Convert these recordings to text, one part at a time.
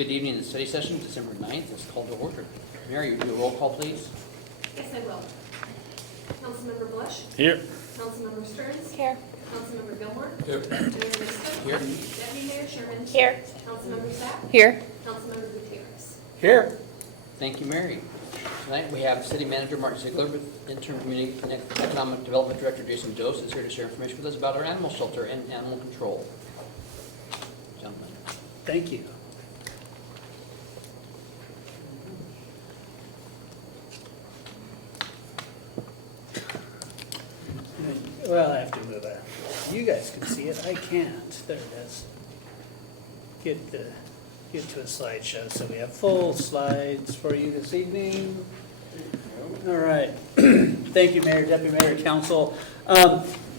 Good evening. The study session, December 9th, is called to order. Mary, would you do a roll call, please? Yes, I will. Councilmember Bush? Here. Councilmember Stearns? Here. Councilmember Gilmore? Here. Mayor Liston? Here. Deputy Mayor Sherman? Here. Councilmember Sapp? Here. Councilmember Gutierrez? Here. Thank you, Mary. Tonight we have City Manager Mark Ziegler with Interim Community and Economic Development Director Jason Dose is here to share information with us about our animal shelter and animal control. Gentlemen. Thank you. Well, I have to move it. You guys can see it, I can't. There it is. Get to a slideshow. So we have full slides for you this evening. All right. Thank you, Mayor, Deputy Mayor, Council.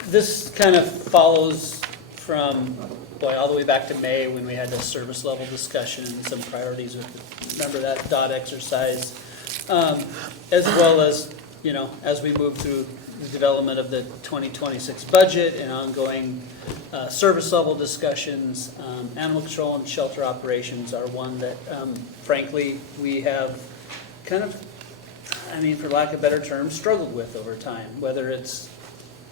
This kind of follows from, all the way back to May when we had the service level discussion and some priorities with, remember that dot exercise? As well as, as we move through the development of the 2026 budget and ongoing service level discussions, animal control and shelter operations are one that, frankly, we have kind of, for lack of better terms, struggled with over time, whether it's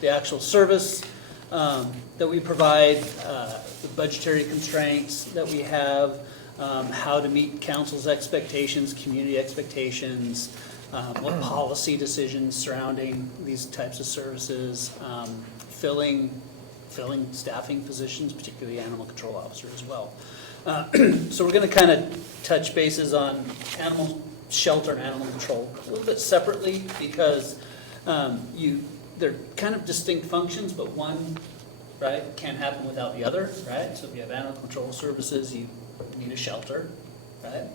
the actual service that we provide, the budgetary constraints that we have, how to meet council's expectations, community expectations, what policy decisions surrounding these types of services, filling staffing positions, particularly animal control officer as well. So we're going to kind of touch bases on animal shelter and animal control a little bit separately because they're kind of distinct functions, but one, right, can't happen without the other, right? So if you have animal control services, you need a shelter, right?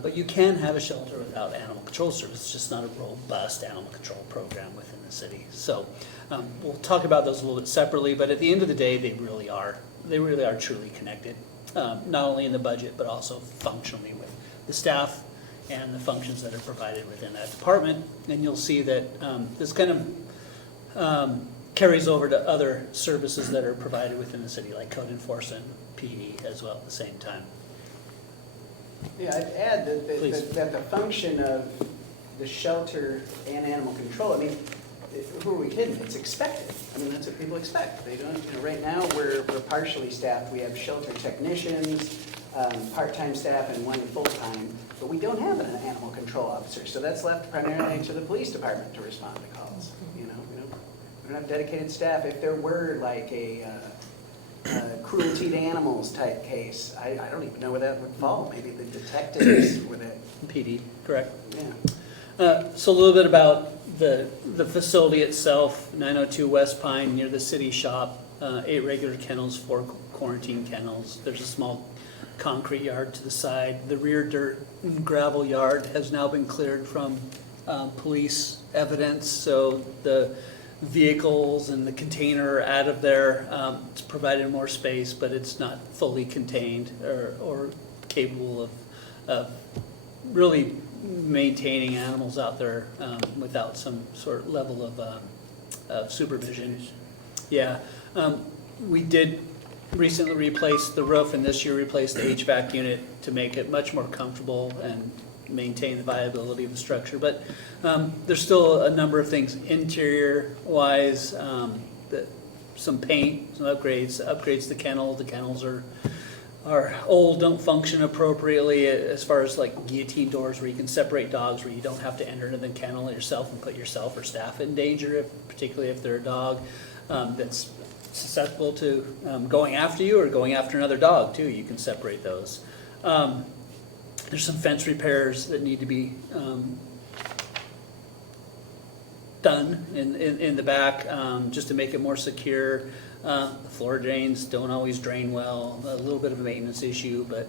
But you can have a shelter without animal control service. It's just not a robust animal control program within the city. So we'll talk about those a little bit separately, but at the end of the day, they really are truly connected, not only in the budget, but also functionally with the staff and the functions that are provided within that department. And you'll see that this kind of carries over to other services that are provided within the city, like code enforcement, PD as well at the same time. Yeah, I'd add Please. that the function of the shelter and animal control, who are we kidding? It's expected. That's what people expect. They don't, right now we're partially staffed. We have shelter technicians, part-time staff and one full-time, but we don't have an animal control officer. So that's left primarily to the police department to respond to calls. We don't have dedicated staff. If there were like a cruelty to animals type case, I don't even know where that would fall. Maybe the detectives with it. PD, correct. Yeah. So a little bit about the facility itself, 902 West Pine near the city shop, 8 regular kennels, 4 quarantine kennels. There's a small concrete yard to the side. The rear dirt and gravel yard has now been cleared from police evidence, so the vehicles and the container are out of there. It's provided more space, but it's not fully contained or capable of really maintaining animals out there without some sort of level of supervision. Yeah, we did recently replace the roof and this year replaced the HVAC unit to make it much more comfortable and maintain the viability of the structure. But there's still a number of things interior wise, some paint, some upgrades to the kennel. The kennels are old, don't function appropriately as far as like guillotine doors where you can separate dogs, where you don't have to enter into the kennel yourself and put yourself or staff in danger, particularly if they're a dog that's susceptible to going after you or going after another dog too. You can separate those. There's some fence repairs that need to be done in the back just to make it more secure. The floor drains don't always drain well, a little bit of a maintenance issue, but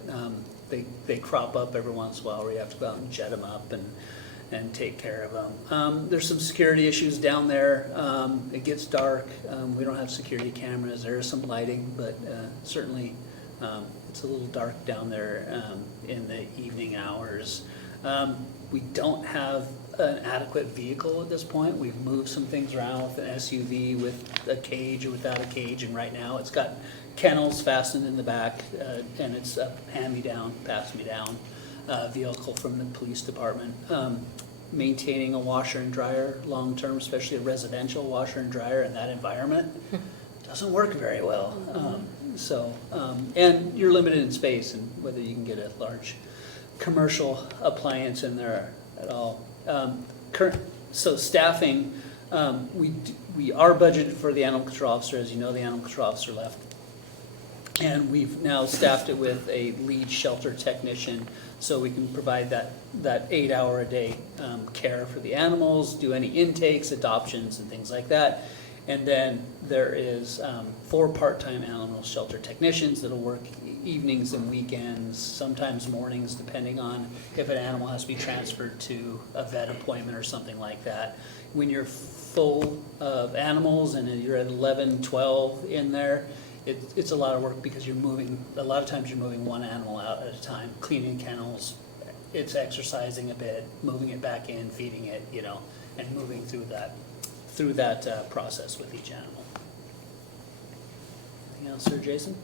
they crop up every once in a while where you have to go out and jet them up and take care of them. There's some security issues down there. It gets dark. We don't have security cameras. There is some lighting, but certainly it's a little dark down there in the evening hours. We don't have an adequate vehicle at this point. We've moved some things around with an SUV with a cage or without a cage, and right now it's got kennels fastened in the back, and it's a hand-me-down, pass-me-down vehicle from the police department. Maintaining a washer and dryer long-term, especially a residential washer and dryer in that environment, doesn't work very well. And you're limited in space and whether you can get a large commercial appliance in there at all. So staffing, we are budgeted for the animal control officer. As you know, the animal control officer left. And we've now staffed it with a lead shelter technician, so we can provide that 8-hour-a-day care for the animals, do any intakes, adoptions, and things like that. And then there is 4 part-time animal shelter technicians that'll work evenings and weekends, sometimes mornings, depending on if an animal has to be transferred to a vet appointment or something like that. When you're full of animals and you're at 11, 12 in there, it's a lot of work because a lot of times you're moving one animal out at a time, cleaning kennels, it's exercising a bit, moving it back in, feeding it, and moving through that process with each animal. Anything else, Sir Jason?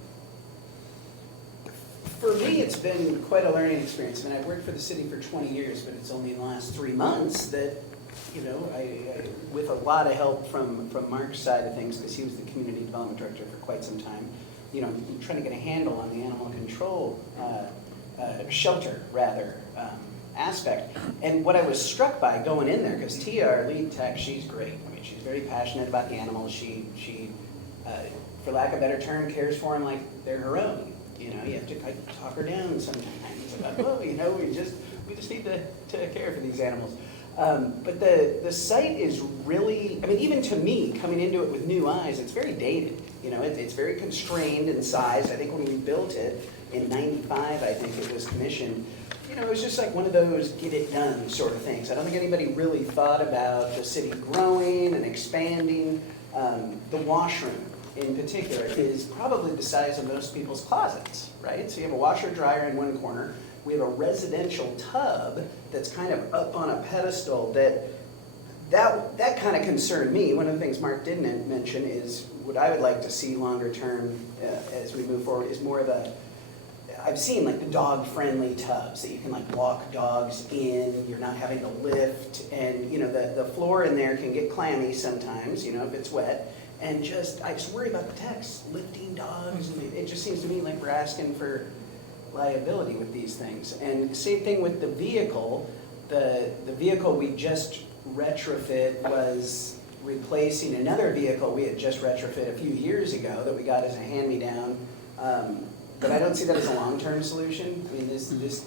For me, it's been quite a learning experience. I mean, I've worked for the city for 20 years, but it's only in the last 3 months that, I with a lot of help from Mark's side of things, because he was the community development director for quite some time, trying to get a handle on the animal control shelter, rather, aspect. And what I was struck by going in there, because Tia, our lead tech, she's great. I mean, she's very passionate about the animals. She for lack of a better term, cares for them like they're her own. You have to talk her down sometimes about, we just need to care for these animals. But the site is really, I mean, even to me, coming into it with new eyes, it's very dated. It's very constrained in size. I think when we built it in '95, I think it was commissioned, it was just like one of those get it done sort of things. I don't think anybody really thought about the city growing and expanding. The washroom in particular is probably the size of most people's closets, right? So you have a washer dryer in one corner. We have a residential tub that's kind of up on a pedestal that kind of concerned me. One of the things Mark didn't mention is what I would like to see longer term as we move forward is more of I've seen like the dog-friendly tubs that you can like walk dogs in, you're not having to lift, and the floor in there can get clammy sometimes, if it's wet. And I just worry about the techs lifting dogs, and it just seems to me like we're asking for liability with these things. And same thing with the vehicle. The vehicle we just retrofit was replacing another vehicle we had just retrofit a few years ago that we got as a hand-me-down. But I don't see that as a long-term solution. I mean, this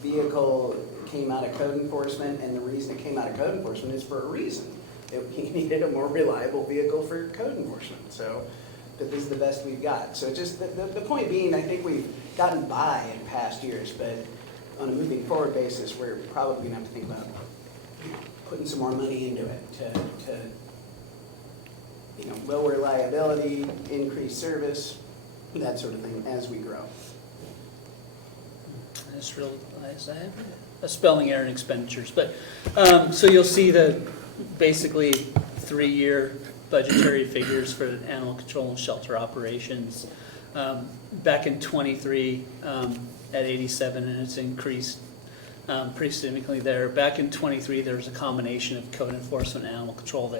vehicle came out of code enforcement, and the reason it came out of code enforcement is for a reason. We needed a more reliable vehicle for code enforcement. So that this is the best we've got. So just the point being, I think we've gotten by in past years, but on a moving forward basis, we're probably going to have to think about putting some more money into it to lower liability, increase service, that sort of thing as we grow. I just realized I have a spelling error in expenditures, but so you'll see the basically 3-year budgetary figures for animal control and shelter operations. Back in '23 at 87, and it's increased pretty significantly there. Back in '23, there was a combination of code enforcement and animal control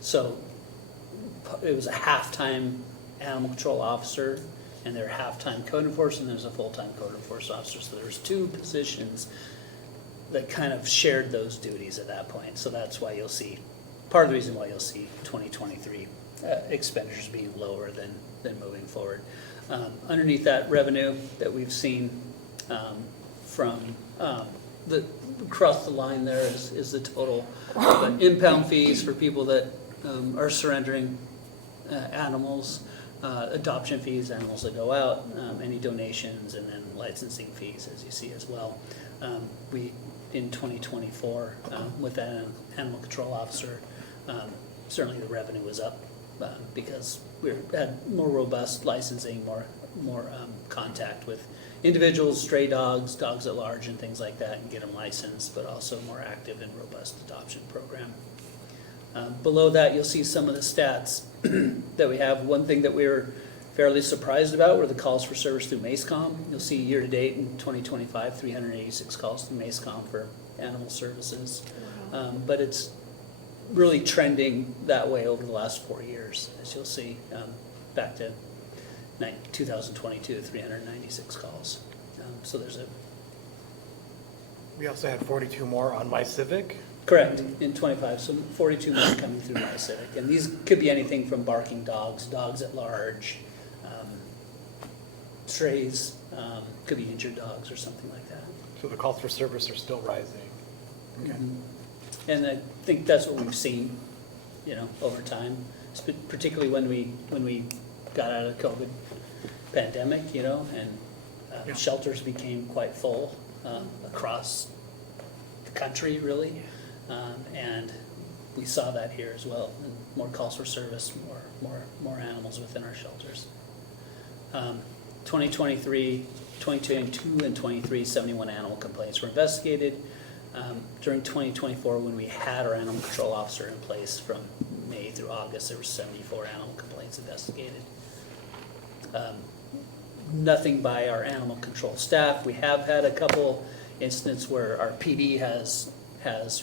so it was a half-time animal control officer, and they're half-time code enforcement, and there's a full-time code enforcement officer. So there's 2 positions that kind of shared those duties at that point. So that's why you'll see, part of the reason why you'll see 2023 expenditures being lower than moving forward. Underneath that revenue that we've seen from across the line there is the total impound fees for people that are surrendering animals, adoption fees, animals that go out, any donations, and then licensing fees, as you see as well. We, in 2024, with that animal control officer, certainly the revenue was up because we had more robust licensing, more contact with individuals, stray dogs, dogs at large, and things like that, and get them licensed, but also more active and robust adoption program. Below that, you'll see some of the stats that we have. One thing that we were fairly surprised about were the calls for service through MACECOM. You'll see year-to-date in 2025, 386 calls through MACECOM for animal services. But it's really trending that way over the last 4 years, as you'll see, back to 2022, 396 calls. So there's a We also had 42 more on My Civic. correct in 25, so 42 more coming through My Civic, and these could be anything from barking dogs, dogs at large, strays, could be injured dogs or something like that. So the calls for service are still rising. Okay. And I think that's what we've seen, over time, particularly when we got out of the COVID pandemic, and Yeah. shelters became quite full across the country, really. And we saw that here as well, and more calls for service, more animals within our shelters. 2023, 22 and 23, 71 animal complaints were investigated. During 2024, when we had our animal control officer in place from May through August, there were 74 animal complaints investigated. Nothing by our animal control staff. We have had a couple incidents where our PD has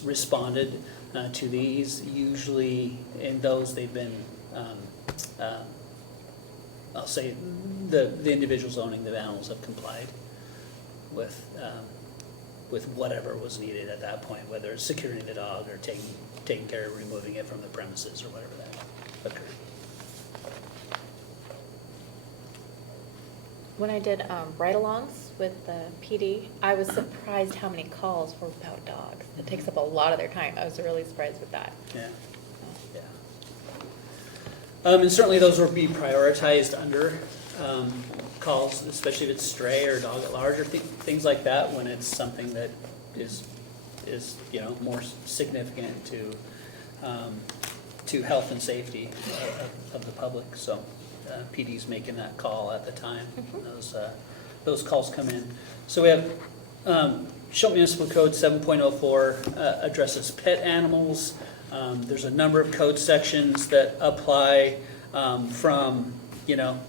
responded to these. Usually in those, they've been, I'll say, the individuals owning the animals have complied with whatever was needed at that point, whether it's securing the dog or taking care of removing it from the premises or whatever that occurred. When I did ride-alongs with the PD, I was surprised how many calls were about dogs. It takes up a lot of their time. I was really surprised with that. Yeah. And certainly those will be prioritized under calls, especially if it's stray or dog at large or things like that, when it's something that is more significant to health and safety of the public. So PD's making that call at the time those calls come in. So we have Shelton Municipal Code 7.04 addresses pet animals. There's a number of code sections that apply from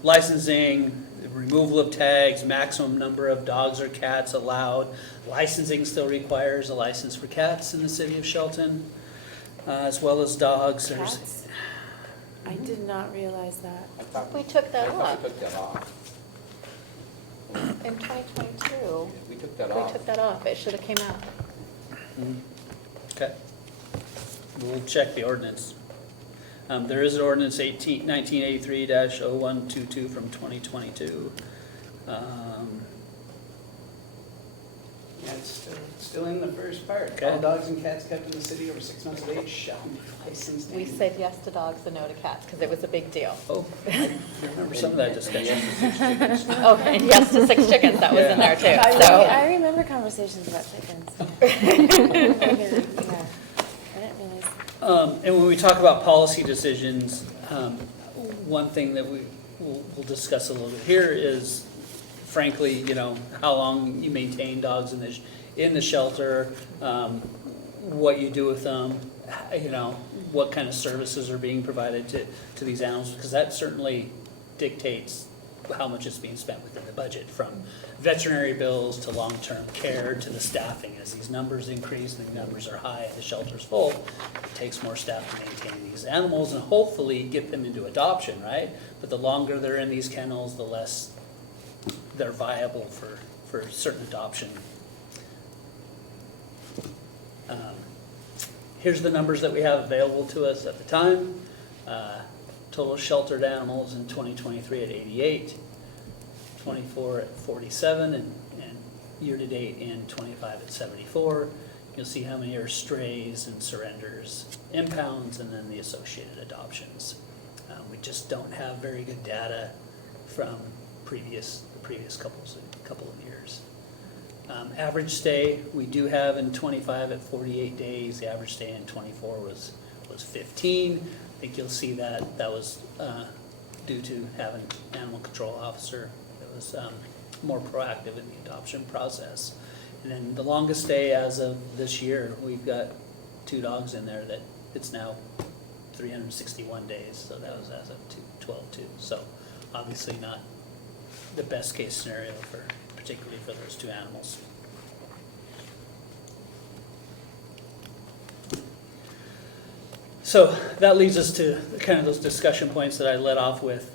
licensing, removal of tags, maximum number of dogs or cats allowed. Licensing still requires a license for cats in the city of Shelton, as well as dogs. Cats? I did not realize that. I thought We took that I thought off we took that off. in 2022. We took that We off. took that off. It should have came out. Okay. We'll check the ordinance. There is an ordinance 1983-0122 from 2022. Yeah, it's still in the first part. Okay. All dogs and cats kept in the city over 6 months of age shall be licensed. We said yes to dogs and no to cats because it was a big deal. Oh, I remember some of that discussion. Oh, and yes to 6 chickens. That was in there too. So I remember conversations about chickens. Yeah. I didn't realize. And when we talk about policy decisions, one thing that we'll discuss a little bit here is, frankly, how long you maintain dogs in the shelter, what you do with them, what kind of services are being provided to these animals, because that certainly dictates how much is being spent within the budget, from veterinary bills to long-term care to the staffing. As these numbers increase and the numbers are high and the shelter's full, it takes more staff to maintain these animals and hopefully get them into adoption, right? But the longer they're in these kennels, the less they're viable for certain adoption. Here's the numbers that we have available to us at the time. Total sheltered animals in 2023 at 88, 24 at 47, and year-to-date in 25 at 74. You'll see how many are strays and surrenders, impounds, and then the associated adoptions. We just don't have very good data from the previous couple of years. Average stay, we do have in 25 at 48 days. The average stay in 24 was 15. I think you'll see that was due to having an animal control officer was more proactive in the adoption process. And then the longest stay as of this year, we've got 2 dogs in there that it's now 361 days, so that was as of 12/2. So obviously not the best case scenario for, particularly for those 2 animals. So that leads us to kind of those discussion points that I led off with,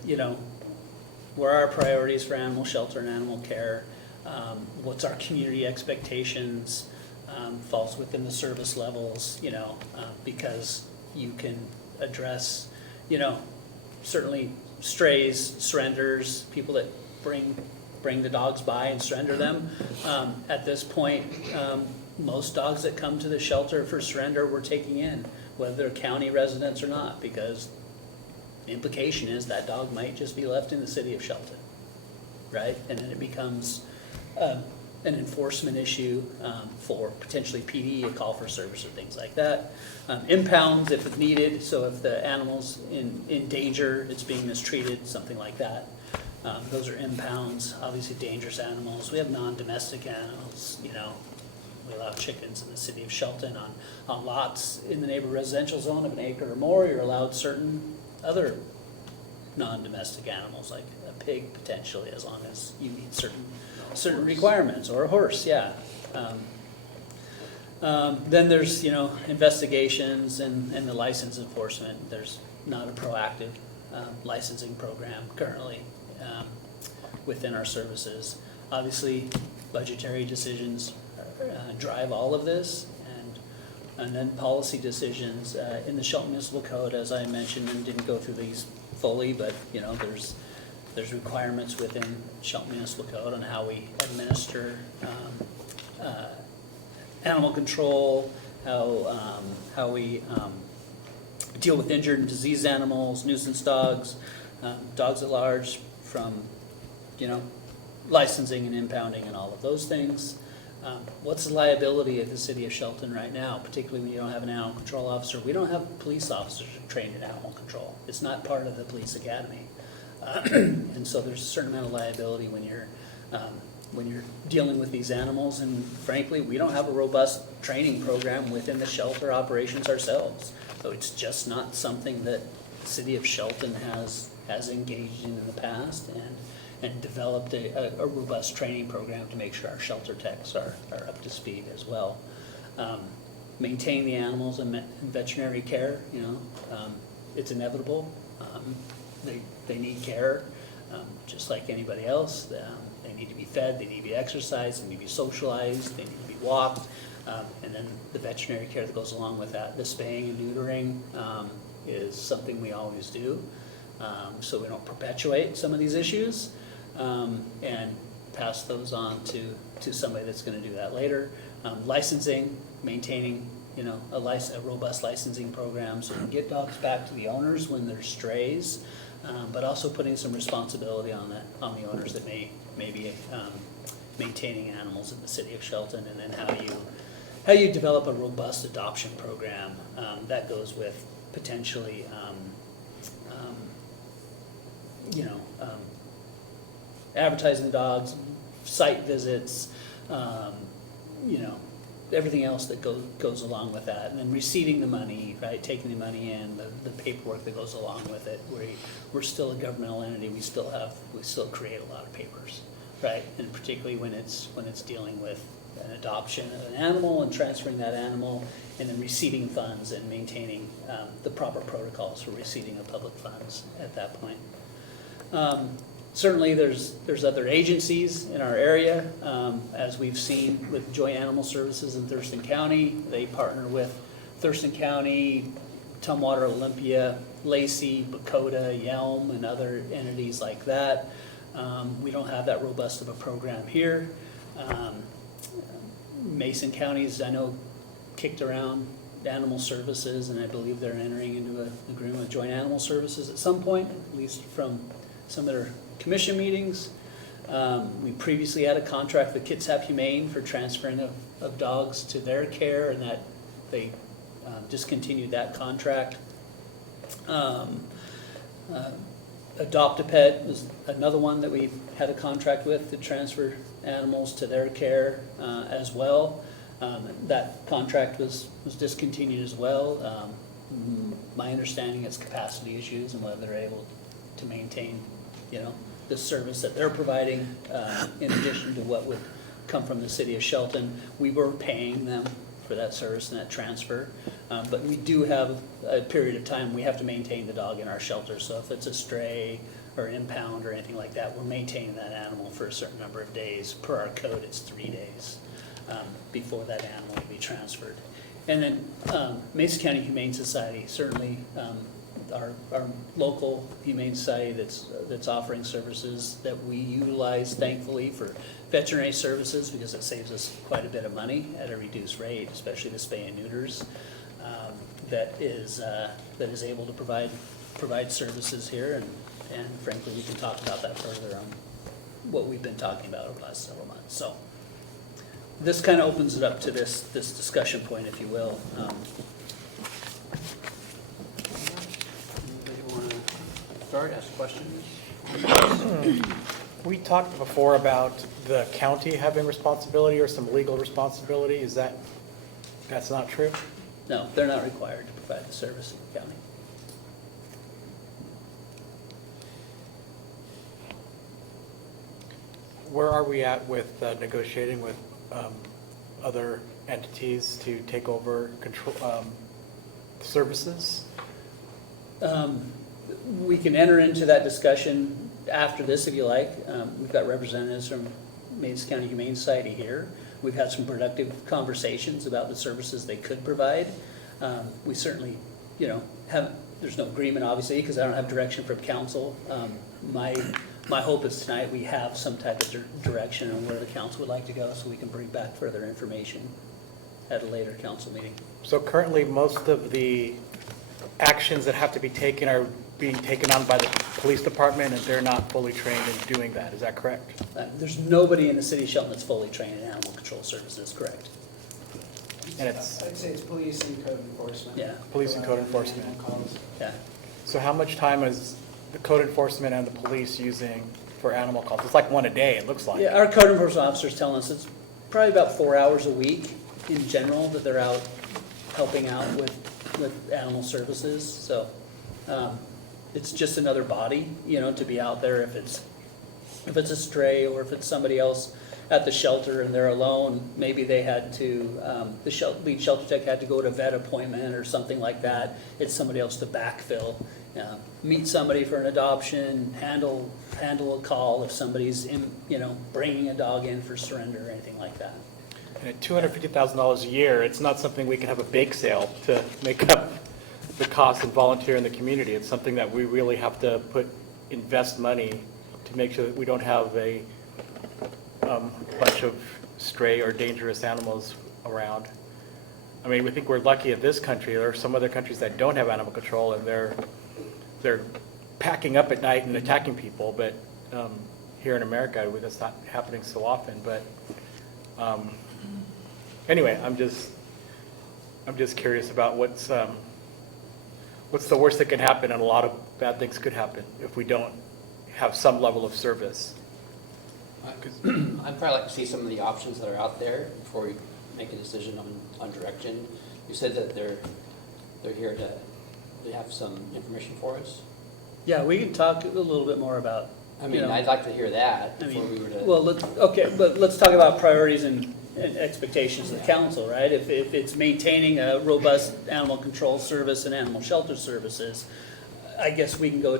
where are our priorities for animal shelter and animal care? What's our community expectations? Falls within the service levels, because you can address, certainly strays, surrenders, people that bring the dogs by and surrender them. At this point, most dogs that come to the shelter for surrender we're taking in, whether they're county residents or not, because the implication is that dog might just be left in the city of Shelton, right? And then it becomes an enforcement issue for potentially PD, a call for service or things like that. Impounds if needed, so if the animal's in danger, it's being mistreated, something like that. Those are impounds, obviously dangerous animals. We have non-domestic animals, we allow chickens in the city of Shelton on lots in the neighborhood residential zone of an acre or more. You're allowed certain other non-domestic animals, like a pig potentially, as long as you meet certain requirements, or a horse, yeah. Then there's, investigations and the license enforcement. There's not a proactive licensing program currently within our services. Obviously, budgetary decisions drive all of this, and then policy decisions in the Shelton Municipal Code, as I mentioned, and didn't go through these fully, but there's requirements within Shelton Municipal Code on how we administer animal control, how we deal with injured and diseased animals, nuisance dogs, dogs at large, from licensing and impounding and all of those things. What's the liability of the city of Shelton right now, particularly when you don't have an animal control officer? We don't have police officers trained in animal control. It's not part of the police academy. And so there's a certain amount of liability when you're dealing with these animals, and frankly, we don't have a robust training program within the shelter operations ourselves. So it's just not something that the city of Shelton has engaged in the past, and developed a robust training program to make sure our shelter techs are up to speed as well. Maintain the animals in veterinary care, it's inevitable. They need care, just like anybody else. They need to be fed, they need to be exercised, they need to be socialized, they need to be walked, and then the veterinary care that goes along with that. The spaying and neutering is something we always do, so we don't perpetuate some of these issues and pass those on to somebody that's going to do that later. Licensing, maintaining a robust licensing program so we can get dogs back to the owners when they're strays, but also putting some responsibility on the owners that may be maintaining animals in the city of Shelton, and then how you develop a robust adoption program that goes with potentially advertising the dogs, site visits, everything else that goes along with that, and then receiving the money, right? Taking the money in, the paperwork that goes along with it. We're still a governmental entity. We still create a lot of papers, right? And particularly when it's dealing with an adoption of an animal and transferring that animal, and then receiving funds and maintaining the proper protocols for receiving of public funds at that point. Certainly, there's other agencies in our area, as we've seen with Joint Animal Services in Thurston County. They partner with Thurston County, Tumwater, Olympia, Lacey, Bakota, Yelm, and other entities like that. We don't have that robust of a program here. Mason County's, I know, kicked around Animal Services, and I believe they're entering into an agreement with Joint Animal Services at some point, at least from some of their commission meetings. We previously had a contract with Kitsap Humane for transferring of dogs to their care, and that they discontinued that contract. Adopt-A-Pet was another one that we had a contract with to transfer animals to their care as well. That contract was discontinued as well. My understanding is capacity issues and whether they're able to maintain, the service that they're providing in addition to what would come from the city of Shelton. We were paying them for that service and that transfer. But we do have a period of time, we have to maintain the dog in our shelter. So if it's a stray or an impound or anything like that, we're maintaining that animal for a certain number of days. Per our code, it's 3 days before that animal will be transferred. And then Mesa County Humane Society, certainly our local humane society that's offering services that we utilize, thankfully, for veterinary services, because it saves us quite a bit of money at a reduced rate, especially the spay and neuters, that is able to provide services here, and frankly, we can talk about that further on what we've been talking about over the last several months. So this kind of opens it up to this discussion point, if you will. Anybody want to start, ask questions? We talked before about the county having responsibility or some legal responsibility. That's not true? No, they're not required to provide the service in the county. Where are we at with negotiating with other entities to take over control services? We can enter into that discussion after this if you like. We've got representatives from Mesa County Humane Society here. We've had some productive conversations about the services they could provide. We certainly, there's no agreement obviously because I don't have direction from council. My hope is tonight we have some type of direction on where the council would like to go so we can bring back further information at a later council meeting. So currently, most of the actions that have to be taken are being taken on by the police department, and they're not fully trained in doing that. Is that correct? There's nobody in the city of Shelton that's fully trained in animal control services, correct? And it's I'd say it's police and code enforcement. Yeah. police and code enforcement. Animal calls. Yeah. So how much time is the code enforcement and the police using for animal calls? It's like one a day, it looks like. Yeah, our code enforcement officers telling us it's probably about 4 hours a week in general that they're out helping out with animal services. So it's just another body, to be out there if it's a stray or if it's somebody else at the shelter and they're alone. Maybe they had to, the lead shelter tech had to go to a vet appointment or something like that. It's somebody else to backfill. Meet somebody for an adoption, handle a call if somebody's bringing a dog in for surrender or anything like that. And at $250,000 a year, it's not something we can have a bake sale to make up the cost and volunteer in the community. It's something that we really have to invest money to make sure that we don't have a bunch of stray or dangerous animals around. I mean, we think we're lucky in this country. There are some other countries that don't have animal control, and they're packing up at night and attacking people. But here in America, that's not happening so often. But anyway, I'm just curious about what's the worst that can happen, and a lot of bad things could happen if we don't have some level of service. I'd probably like to see some of the options that are out there before we make a decision on direction. You said that they're here to have some information for us. Yeah, we can talk a little bit more about. I'd like to hear that before we were to. Well, but let's talk about priorities and expectations of the council, right? If it's maintaining a robust animal control service and animal shelter services, I guess we can go,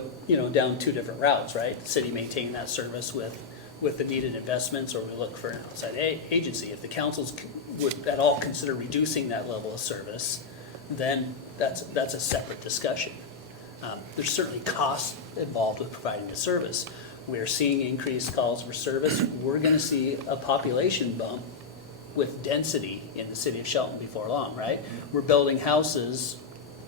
down two different routes, right? The city maintaining that service with the needed investments, or we look for an outside agency. If the councils would at all consider reducing that level of service, then that's a separate discussion. There's certainly costs involved with providing the service. We're seeing increased calls for service. We're going to see a population bump with density in the city of Shelton before long, right? We're building houses.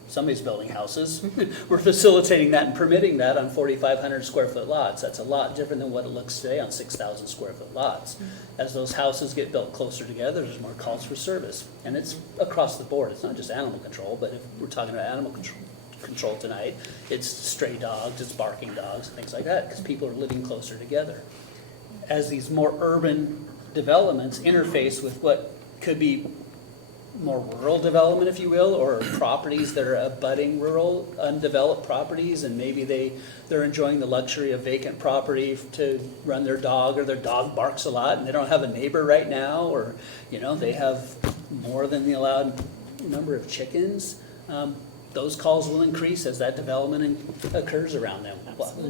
Somebody's building houses. We're facilitating that and permitting that on 4,500 square foot lots. That's a lot different than what it looks today on 6,000 square foot lots. As those houses get built closer together, there's more calls for service. And it's across the board. It's not just animal control, but if we're talking about animal control tonight. It's stray dogs, it's barking dogs, things like that, because people are living closer together. As these more urban developments interface with what could be more rural development, if you will, or properties that are abutting rural, undeveloped properties, and maybe they're enjoying the luxury of vacant property to run their dog, or their dog barks a lot and they don't have a neighbor right now, or, they have more than the allowed number of chickens. Those calls will increase as that development occurs around them.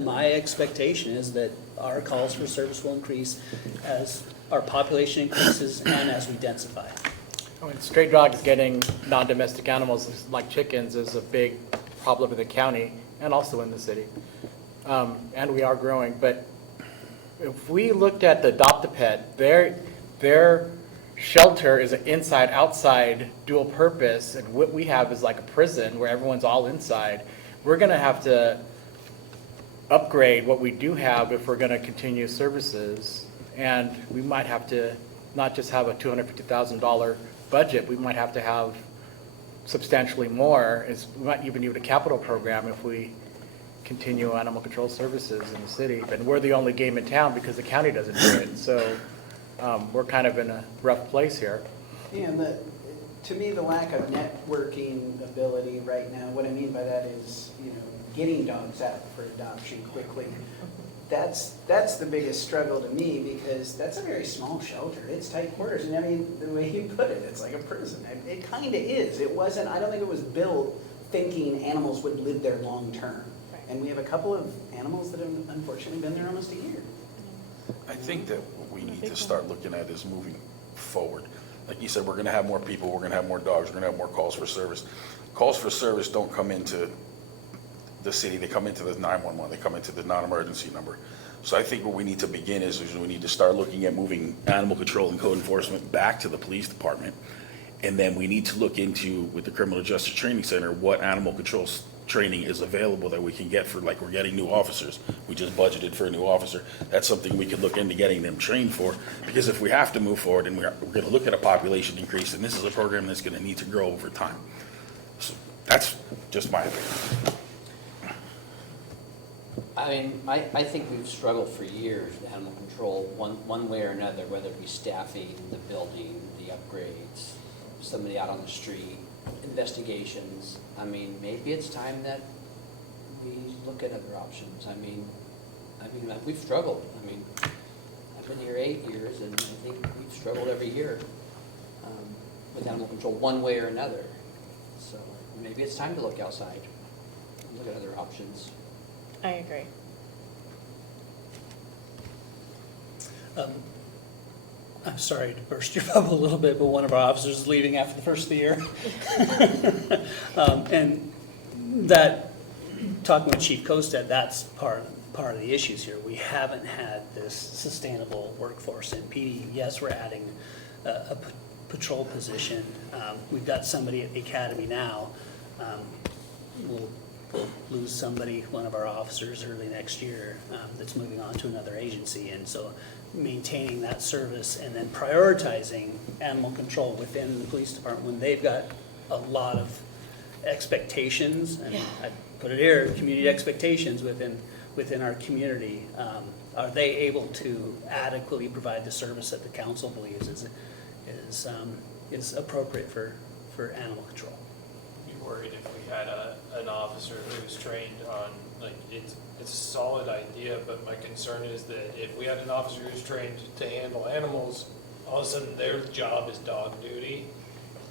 My expectation is that our calls for service will increase as our population increases and as we densify. I mean, stray dogs getting non-domestic animals like chickens is a big problem in the county and also in the city. And we are growing, but if we looked at the Adopt-A-Pet, their shelter is an inside-outside dual purpose, and what we have is like a prison where everyone's all inside. We're gonna have to upgrade what we do have if we're gonna continue services, and we might have to not just have a $250,000 budget, we might have to have substantially more. We might even need a capital program if we continue animal control services in the city. And we're the only game in town because the county doesn't do it. So we're kind of in a rough place here. Yeah, and to me, the lack of networking ability right now, what I mean by that is, getting dogs out for adoption quickly. That's the biggest struggle to me, because that's a very small shelter. It's tight quarters, and I mean, the way you put it, it's like a prison. It kind of is. It wasn't, I don't think it was built thinking animals would live there long term. And we have a couple of animals that have unfortunately been there almost a year. I think that what we need to start looking at is moving forward. Like you said, we're gonna have more people, we're gonna have more dogs, we're gonna have more calls for service. Calls for service don't come into the city, they come into the 911, they come into the non-emergency number. So I think what we need to begin is we need to start looking at moving animal control and code enforcement back to the police department. And then we need to look into, with the Criminal Justice Training Center, what animal control training is available that we can get for, like, we're getting new officers. We just budgeted for a new officer. That's something we could look into getting them trained for. Because if we have to move forward and we're going to look at a population increase, and this is a program that's going to need to grow over time. So that's just my opinion. I mean, I think we've struggled for years with animal control, one way or another, whether it be staffing, the building, the upgrades, somebody out on the street, investigations. I mean, maybe it's time that we look at other options. I mean, we've struggled. I mean, I've been here 8 years, and I think we've struggled every year with animal control, one way or another. So maybe it's time to look outside, look at other options. I agree. I'm sorry to burst your bubble a little bit, but one of our officers is leaving after the first of the year. And that, talking with Chief Kostet, that's part of the issues here. We haven't had this sustainable workforce in PD. Yes, we're adding a patrol position. We've got somebody at the academy now. We'll lose somebody, one of our officers, early next year that's moving on to another agency. And so maintaining that service and then prioritizing animal control within the police department when they've got a lot of expectations, and I put it here, community expectations within our community. Are they able to adequately provide the service that the council believes is appropriate for animal control? Be worried if we had an officer who was trained on, like, it's a solid idea, but my concern is that if we had an officer who's trained to handle animals, all of a sudden their job is dog duty,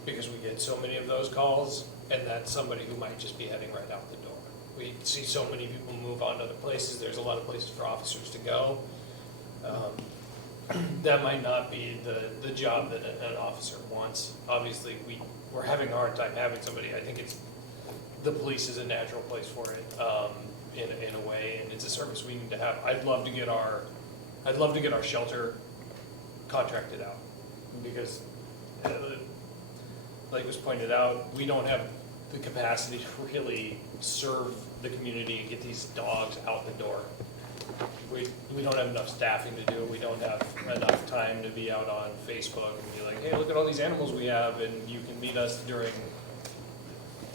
because we get so many of those calls, and that's somebody who might just be heading right out the door. We see so many people move on to other places, there's a lot of places for officers to go. That might not be the job that an officer wants. Obviously, we're having a hard time having somebody. I think the police is a natural place for it, in a way, and it's a service we need to have. I'd love to get our shelter contracted out, because like was pointed out, we don't have the capacity to really serve the community and get these dogs out the door. We don't have enough staffing to do it. We don't have enough time to be out on Facebook and be like, hey, look at all these animals we have, and you can meet us during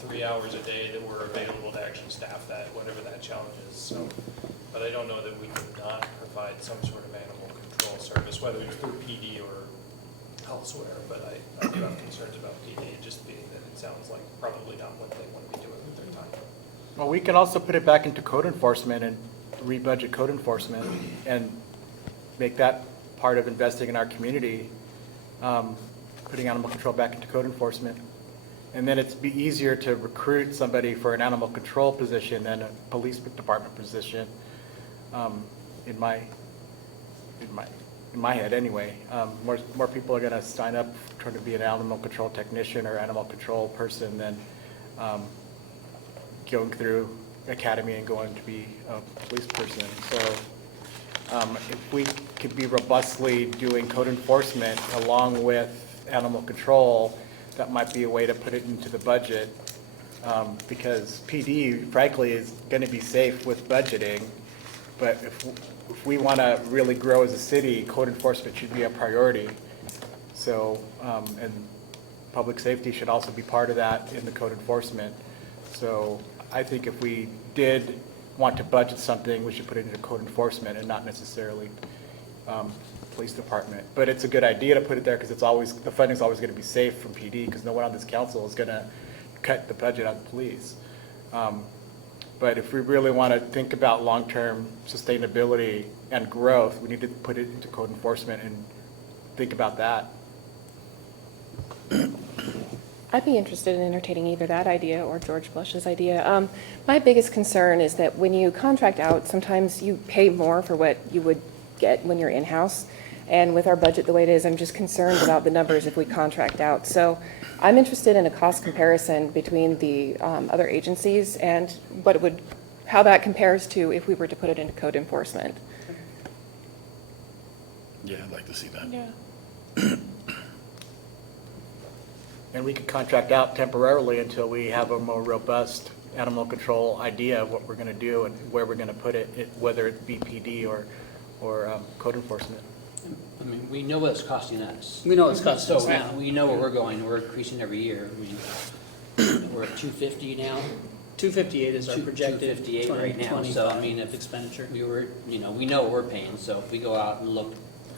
3 hours a day that we're available to actually staff that, whatever that challenge is, so. But I don't know that we could not provide some sort of animal control service, whether it's through PD or elsewhere, but I do have concerns about PD, just being that it sounds like probably not what they want to be doing with their time. Well, we can also put it back into code enforcement and re-budget code enforcement and make that part of investing in our community, putting animal control back into code enforcement. And then it'd be easier to recruit somebody for an animal control position than a police department position, in my head anyway. More people are gonna sign up trying to be an animal control technician or animal control person than going through academy and going to be a police person. So if we could be robustly doing code enforcement along with animal control, that might be a way to put it into the budget. Because PD, frankly, is gonna be safe with budgeting, but if we wanna really grow as a city, code enforcement should be a priority. So, and public safety should also be part of that in the code enforcement. So I think if we did want to budget something, we should put it into code enforcement and not necessarily police department. But it's a good idea to put it there because it's always, the funding's always going to be safe from PD because no one on this council is going to cut the budget on the police. But if we really want to think about long-term sustainability and growth, we need to put it into code enforcement and think about that. I'd be interested in entertaining either that idea or George Blush's idea. My biggest concern is that when you contract out, sometimes you pay more for what you would get when you're in-house. And with our budget the way it is, I'm just concerned about the numbers if we contract out. So I'm interested in a cost comparison between the other agencies and what it would, how that compares to if we were to put it into code enforcement. Yeah, I'd like to see that. Yeah. And we could contract out temporarily until we have a more robust animal control idea of what we're going to do and where we're going to put it, whether it be PD or code enforcement. I mean, we know what it's costing us. We know it's costing us So now. we know where we're going, we're increasing every year. I mean, we're at 250 now. 258 is our projected 258 right now, so I mean, if expenditure. we were, we know what we're paying, so if we go out and look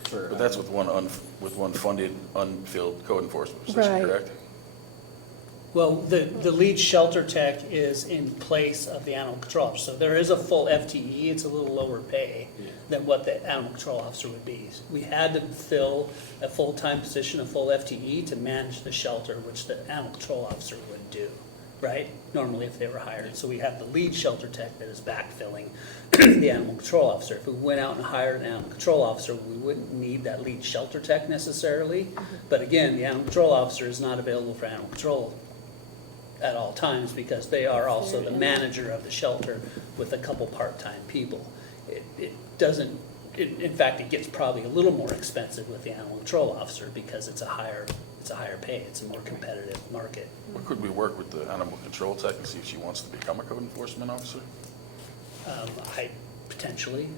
for. But that's with one funded, unfilled code enforcement position, Right. correct? Well, the lead shelter tech is in place of the animal control officer. So there is a full FTE, it's a little lower pay than what the animal control officer would be. We had to fill a full-time position, a full FTE to manage the shelter, which the animal control officer would do, right? Normally if they were hired. So we have the lead shelter tech that is backfilling the animal control officer. If we went out and hired an animal control officer, we wouldn't need that lead shelter tech necessarily. But again, the animal control officer is not available for animal control at all times because they are also the manager of the shelter with a couple part-time people. It doesn't, in fact, it gets probably a little more expensive with the animal control officer because it's a higher pay, it's a more competitive market. Or could we work with the animal control tech and see if she wants to become a code enforcement officer? Potentially,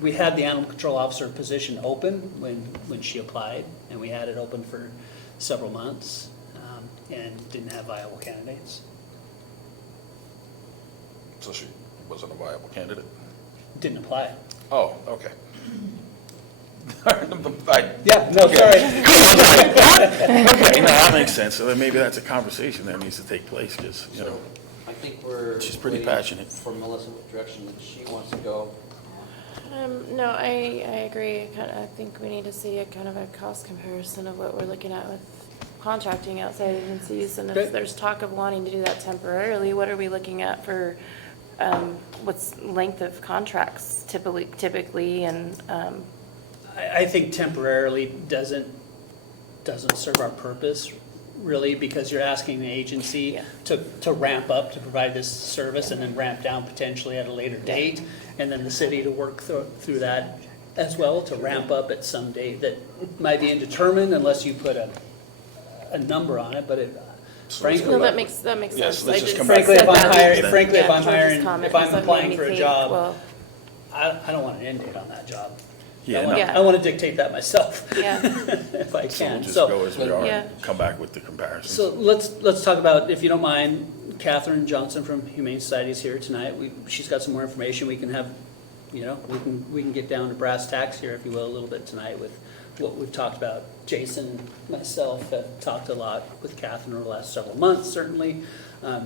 we had the animal control officer position open when she applied, and we had it open for several months. And didn't have viable candidates. So she wasn't a viable candidate? Didn't apply. Oh, okay. Yeah, no, sorry. Okay, no, that makes sense. So then maybe that's a conversation that needs to take place, because, you know. So I think we're. She's pretty waiting passionate. For Melissa, what direction she wants to go. No, I agree. I think we need to see a kind of a cost comparison of what we're looking at with contracting outside agencies, and Okay. if there's talk of wanting to do that temporarily, what are we looking at for, what's length of contracts typically, and, I think temporarily doesn't serve our purpose really, because you're asking the agency to ramp up to provide this service and then ramp down potentially at a later date, and then the city to work through that as well, to ramp up at some date that might be indeterminate unless you put a number on it, but frankly. no, that makes Yes, sense. let's I just come said back to Frankly, if that. I'm hiring, then. frankly, if I'm George's hiring, comment if I'm was that made applying me for a think, job, well, I don't want an end date on that job. Yeah, I wanna- no. I want to dictate that myself. Yeah. If I So we'll can. just So, go as we are Yeah. and come back with the comparisons. so let's talk about, if you don't mind, Catherine Johnson from Humane Society is here tonight. She's got some more information. We can have, we can get down to brass tacks here, if you will, a little bit tonight with what we've talked about. Jason, myself have talked a lot with Catherine over the last several months, certainly,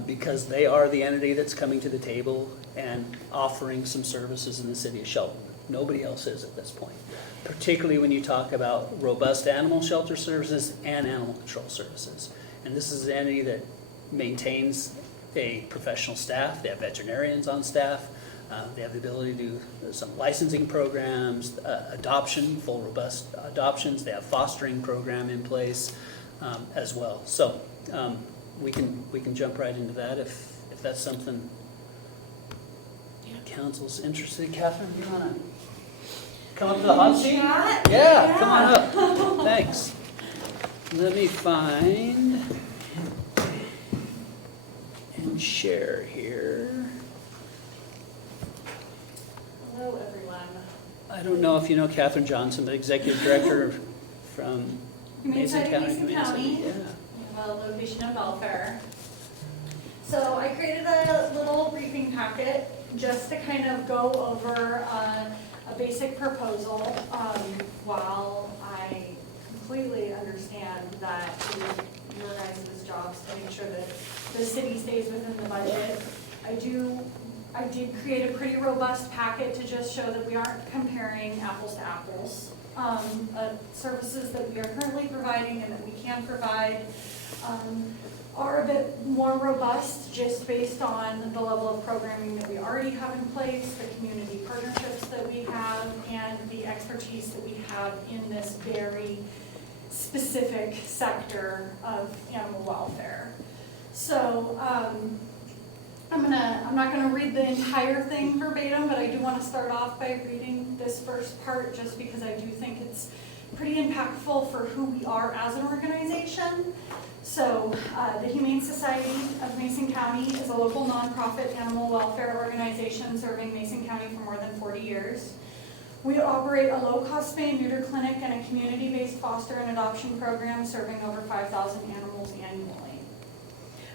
because they are the entity that's coming to the table and offering some services in the city of Shelton. Nobody else is at this point, particularly when you talk about robust animal shelter services and animal control services. And this is an entity that maintains a professional staff. They have veterinarians on staff. They have the ability to do some licensing programs, adoption, full robust adoptions. They have fostering program in place as well. So we can jump right into that if that's something Yeah. council's interested in. Catherine, you want to come up to the hot seat? Yeah. Yeah, come on up. Thanks. Let me find and share here. Hello, everyone. I don't know if you know Catherine Johnson, the executive director from Humane Mason Society, County. Mason Humane Society. County. Yeah. Well, location of welfare. So I created a little briefing packet just to kind of go over a basic proposal. While I completely understand that it is your guys' jobs to make sure that the city stays within the budget, I did create a pretty robust packet to just show that we aren't comparing apples to apples. Services that we are currently providing and that we can provide are a bit more robust just based on the level of programming that we already have in place, the community partnerships that we have, and the expertise that we have in this very specific sector of animal welfare. So I'm not gonna read the entire thing verbatim, but I do want to start off by reading this first part just because I do think it's pretty impactful for who we are as an organization. So the Humane Society of Mason County is a local nonprofit animal welfare organization serving Mason County for more than 40 years. We operate a low-cost spay and neuter clinic and a community-based foster and adoption program serving over 5,000 animals annually.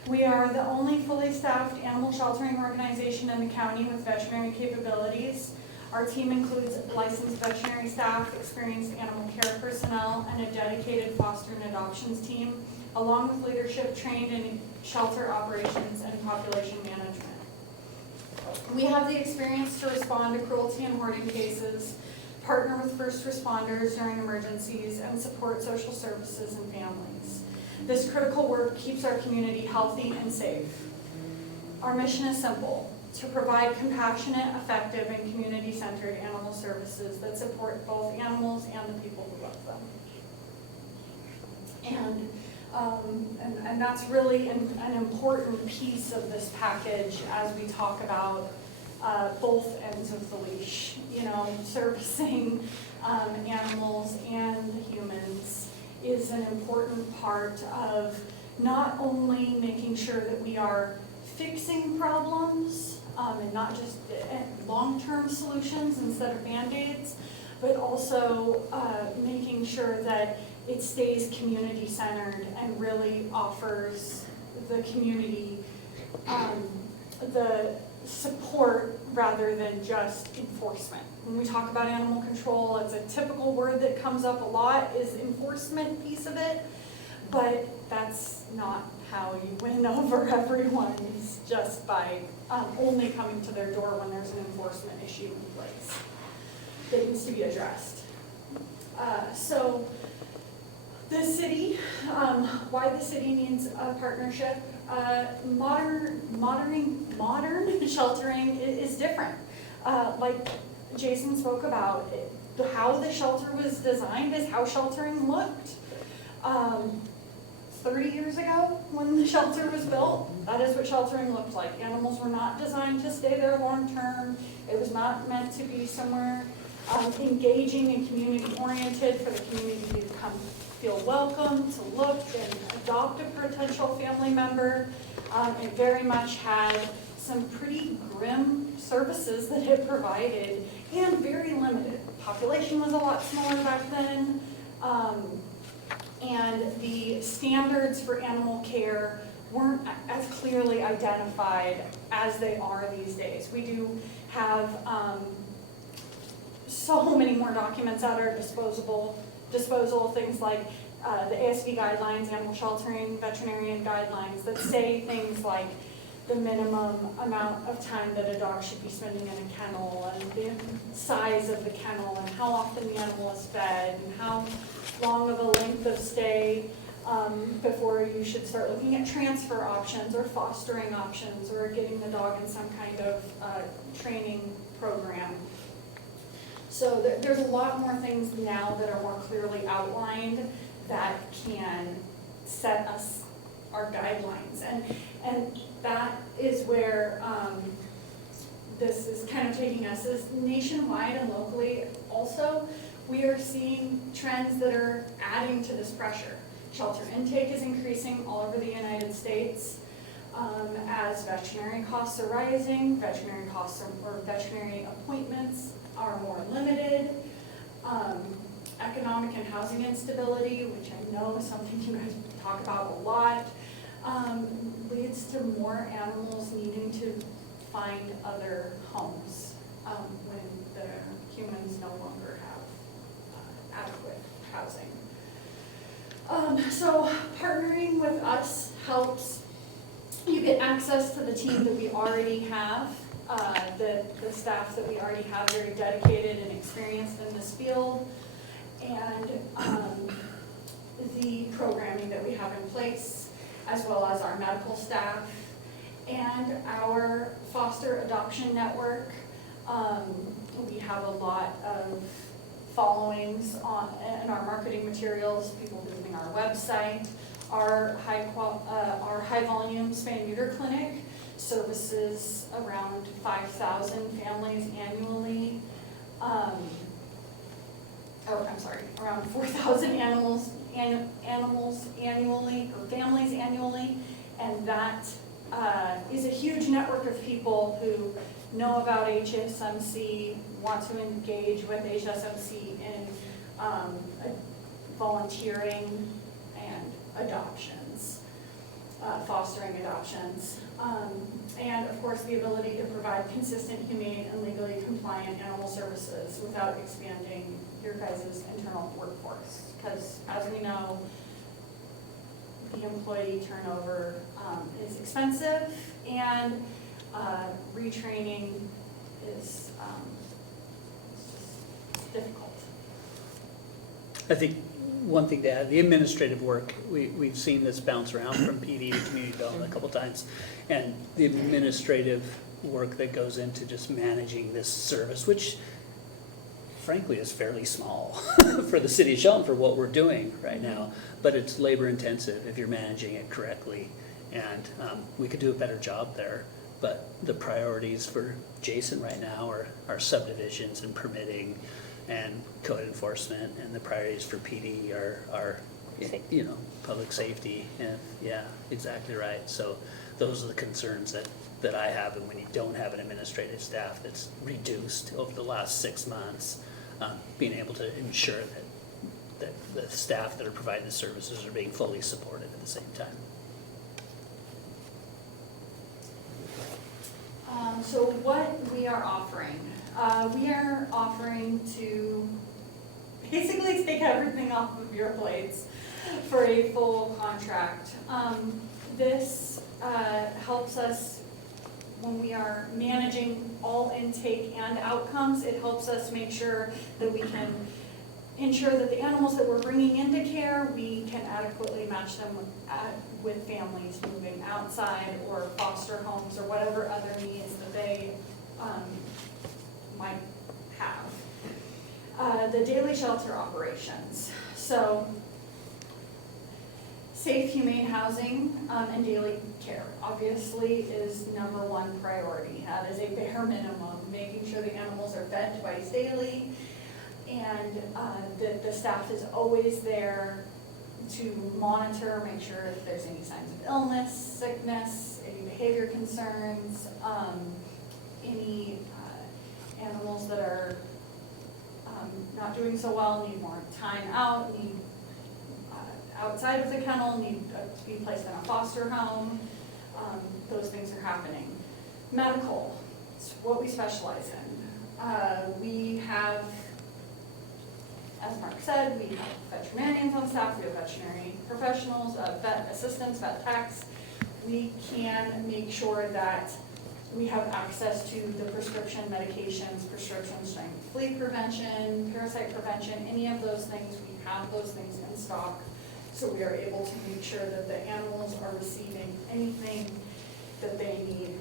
We are the only fully staffed animal sheltering organization in the county with veterinary capabilities. Our team includes licensed veterinary staff, experienced animal care personnel, and a dedicated foster and adoptions team, along with leadership trained in shelter operations and population management. We have the experience to respond to cruelty and hoarding cases, partner with first responders during emergencies, and support social services and families. This critical work keeps our community healthy and safe. Our mission is simple: to provide compassionate, effective, and community-centered animal services that support both animals and the people who love them. And that's really an important piece of this package as we talk about both ends of the leash, servicing animals and humans is an important part of not only making sure that we are fixing problems and not just long-term solutions instead of Band-Aids, but also making sure that it stays community-centered and really offers the community the support rather than just enforcement. When we talk about animal control, it's a typical word that comes up a lot is enforcement piece of it, but that's not how you win over everyone, is just by only coming to their door when there's an enforcement issue in place that needs to be addressed. So the city, why the city needs a partnership. Modern sheltering is different. Like Jason spoke about, how the shelter was designed is how sheltering looked. 30 years ago, when the shelter was built, that is what sheltering looked like. Animals were not designed to stay there long term. It was not meant to be somewhere engaging and community-oriented for the community to come feel welcome, to look and adopt a potential family member. It very much had some pretty grim services that it provided and very limited population was a lot smaller back then. And the standards for animal care weren't as clearly identified as they are these days. We do have so many more documents at our disposal, things like the ASV guidelines, animal sheltering, veterinarian guidelines that say things like the minimum amount of time that a dog should be spending in a kennel, and the size of the kennel, and how often the animal is fed, and how long of a length of stay before you should start looking at transfer options or fostering options or getting the dog in some kind of training program. So there's a lot more things now that are more clearly outlined that can set us our guidelines. And that is where this is kind of taking us, is nationwide and locally also. We are seeing trends that are adding to this pressure. Shelter intake is increasing all over the United States. As veterinary costs are rising, veterinary appointments are more limited. Economic and housing instability, which I know is something you guys talk about a lot, leads to more animals needing to find other homes when the humans no longer have adequate housing. So partnering with us helps you get access to the team that we already have, the staff that we already have very dedicated and experienced in this field, and the programming that we have in place, as well as our medical staff and our foster adoption network. We have a lot of followings in our marketing materials, people visiting our website. Our high volume spay and neuter clinic services around 5,000 families annually. Around 4,000 animals annually, or families annually, and that is a huge network of people who know about HSMC, want to engage with HSMC in volunteering and adoptions, fostering adoptions, and of course the ability to provide consistent, humane, and legally compliant animal services without expanding your guys' internal workforce. Because as we know, the employee turnover is expensive, and retraining is just difficult. I think one thing to add, the administrative work, we've seen this bounce around from PD to community development a couple times, and the administrative work that goes into just managing this service, which frankly is fairly small for the city of Shelton for what we're doing right now, but it's labor intensive if you're managing it correctly, and we could do a better job there. But the priorities for Jason right now are subdivisions and permitting and code enforcement, and the priorities for PD are public safety, and yeah, exactly right. So those are the concerns that I have, and when you don't have an administrative staff that's reduced over the last 6 months, being able to ensure that the staff that are providing the services are being fully supported at the same time. So what we are offering to basically take everything off of your plates for a full contract. This helps us when we are managing all intake and outcomes. It helps us make sure that we can ensure that the animals that we're bringing into care, we can adequately match them with families moving outside or foster homes or whatever other needs that they might have. The daily shelter operations. So safe, humane housing and daily care obviously is #1 priority. That is a bare minimum, making sure the animals are fed twice daily, and the staff is always there to monitor, make sure if there's any signs of illness, sickness, any behavior concerns, any animals that are not doing so well, need more time out, need outside of the kennel, need to be placed in a foster home. Those things are happening. Medical, it's what we specialize in. We have, as Mark said, we have veterinarians on staff, we have veterinary professionals, vet assistants, vet techs. We can make sure that we have access to the prescription medications, prescription strength flea prevention, parasite prevention, any of those things, we have those things in stock. So we are able to make sure that the animals are receiving anything that they need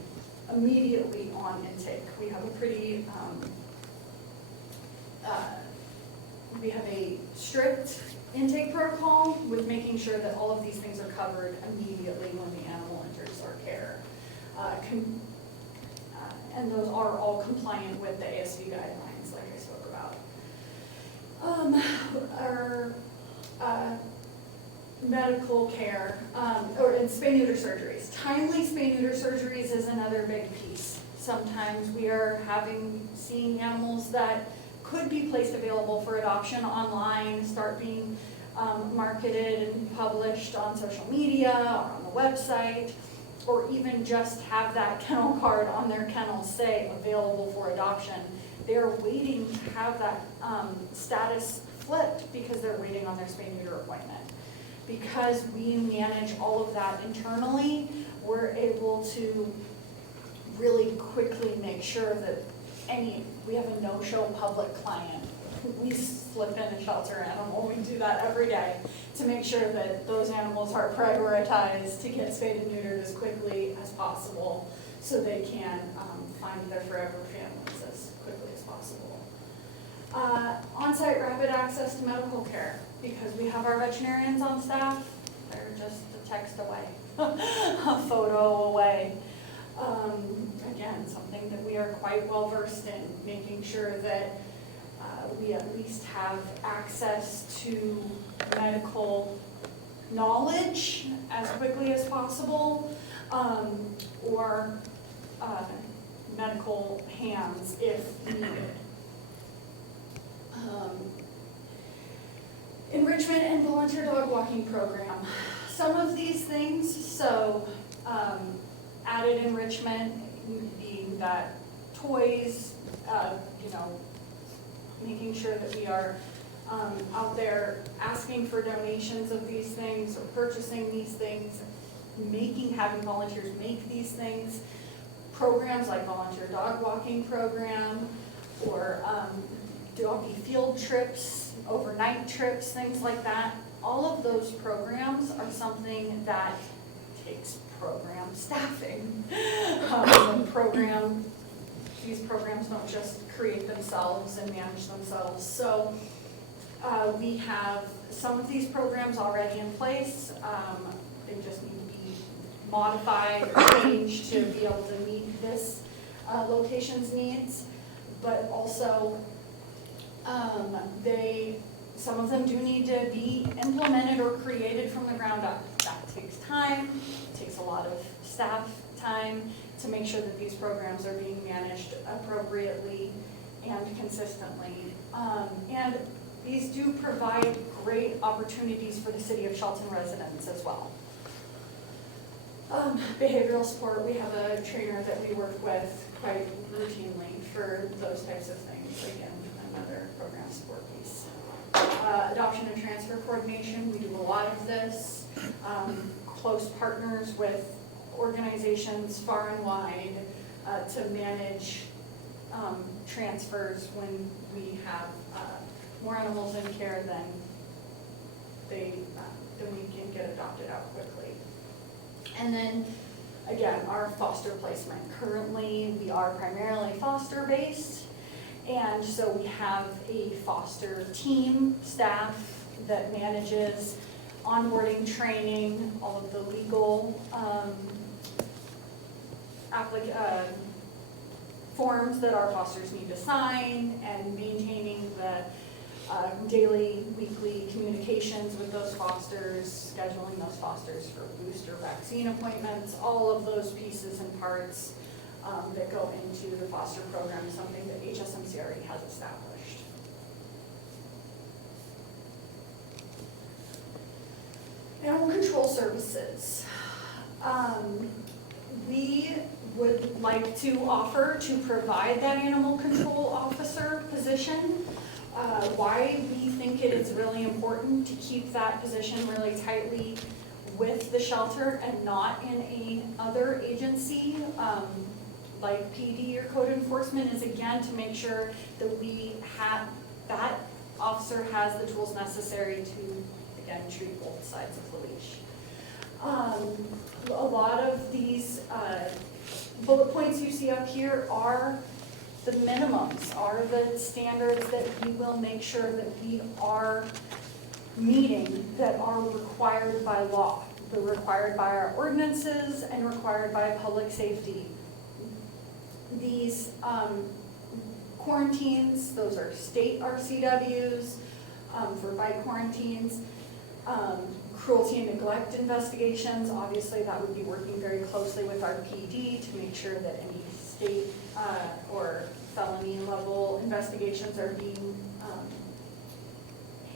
immediately on intake. We have a pretty, we have a strict intake protocol with making sure that all of these things are covered immediately when the animal enters our care. And those are all compliant with the ASV guidelines, like I spoke about. Our medical care, or in spay-neuter surgeries. Timely spay-neuter surgeries is another big piece. Sometimes we are seeing animals that could be placed available for adoption online, start being marketed and published on social media or on the website, or even just have that kennel card on their kennel say available for adoption. They're waiting to have that status flipped because they're waiting on their spay-neuter appointment. Because we manage all of that internally, we're able to really quickly make sure that we have a no-show public client. We slip in a shelter animal, we do that every day to make sure that those animals are prioritized to get spayed and neutered as quickly as possible so they can find their forever families as quickly as possible. On-site rapid access to medical care, because we have our veterinarians on staff, they're just a text away, a photo away. Again, something that we are quite well versed in, making sure that we at least have access to medical knowledge as quickly as possible, or medical hands if needed. Enrichment and volunteer dog walking program. Some of these things, so added enrichment being that toys, making sure that we are out there asking for donations of these things or purchasing these things, having volunteers make these things. Programs like volunteer dog walking program or doggy field trips, overnight trips, things like that. All of those programs are something that takes program staffing. These programs don't just create themselves and manage themselves. So we have some of these programs already in place. They just need to be modified or changed to be able to meet this location's needs. But also, some of them do need to be implemented or created from the ground up. That takes time, it takes a lot of staff time to make sure that these programs are being managed appropriately and consistently. And these do provide great opportunities for the city of Shelton residents as well. Behavioral support, we have a trainer that we work with quite routinely for those types of things. Again, another program support piece. Adoption and transfer coordination, we do a lot of this. Close partners with organizations far and wide to manage transfers when we have more animals in care than we can get adopted out quickly. And then, again, our foster placement. Currently, we are primarily foster-based, and so we have a foster team, staff that manages onboarding, training, all of the legal forms that our fosters need to sign, and maintaining the daily, weekly communications with those fosters, scheduling those fosters for booster vaccine appointments, all of those pieces and parts that go into the foster program, something that HSMC already has established. control services. We would like to offer to provide that animal control officer position. Why we think it is really important to keep that position really tightly with the shelter and not in a other agency, like PD or code enforcement, is again to make sure that we have, that officer has the tools necessary to, again, treat both sides of the leash. A lot of these bullet points you see up here are the minimums, are the standards that we will make sure that we are meeting, that are required by law. They're required by our ordinances and required by public safety. These quarantines, those are state RCWs for bite quarantines. Cruelty and neglect investigations, obviously that would be working very closely with our PD to make sure that any state or felony level investigations are being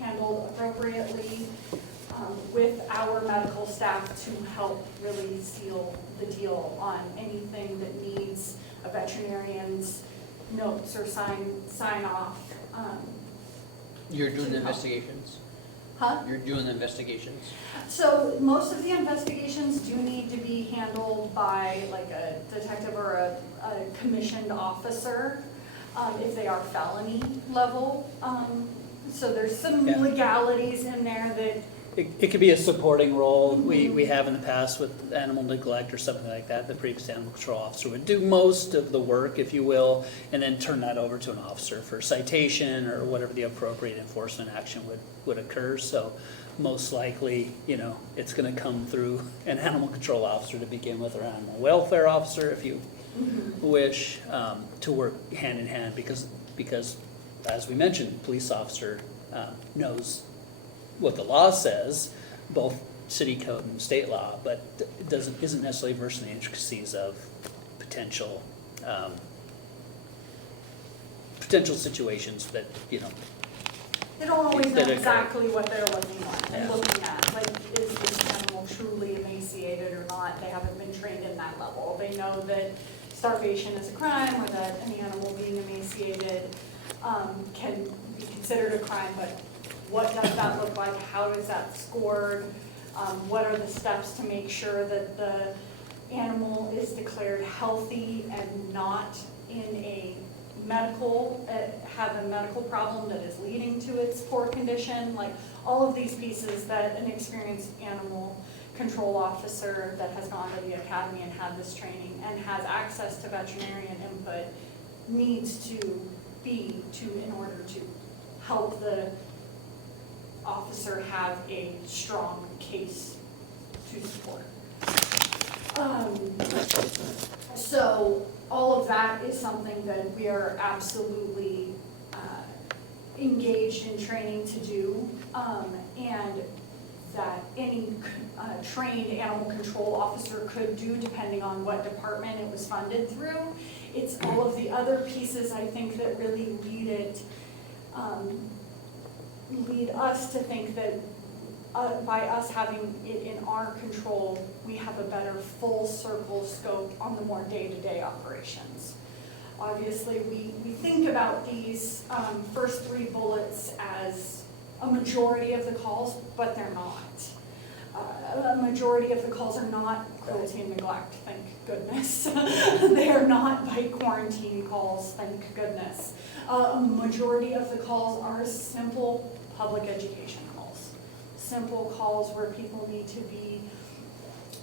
handled appropriately with our medical staff to help really seal the deal on anything that needs a veterinarian's notes or sign off. You're doing the investigations? Huh? You're doing the investigations? So most of the investigations do need to be handled by like a detective or a commissioned officer if they are felony level. So there's some Yeah. legalities in there that It could be a supporting role. We have in the past with animal neglect or something like that. The previous animal control officer would do most of the work, if you will, and then turn that over to an officer for citation or whatever the appropriate enforcement action would occur. So most likely, it's going to come through an animal control officer to begin with, or animal welfare officer, if you wish, to work hand in hand because as we mentioned, the police officer knows what the law says, both city code and state law, but it isn't necessarily versed in the intricacies of potential situations that, they don't always know that occur. exactly what they're looking at and Yeah. looking at. Like, is this animal truly emaciated or not? They haven't been trained in that level. They know that starvation is a crime or that any animal being emaciated can be considered a crime, but what does that look like? How is that scored? What are the steps to make sure that the animal is declared healthy and not in a have a medical problem that is leading to its poor condition? Like all of these pieces that an experienced animal control officer that has gone to the academy and had this training and has access to veterinarian input needs to be in order to help the officer have a strong case to support. So all of that is something that we are absolutely engaged in training to do, and that any trained animal control officer could do depending on what department it was funded through. It's all of the other pieces, I think, that really lead us to think that by us having it in our control, we have a better full circle scope on the more day-to-day operations. Obviously, we think about these first three bullets as a majority of the calls, but they're not. A majority of the calls are not cruelty and neglect, thank goodness. They are not bite quarantine calls, thank goodness. A majority of the calls are simple public education calls. Simple calls where people need to be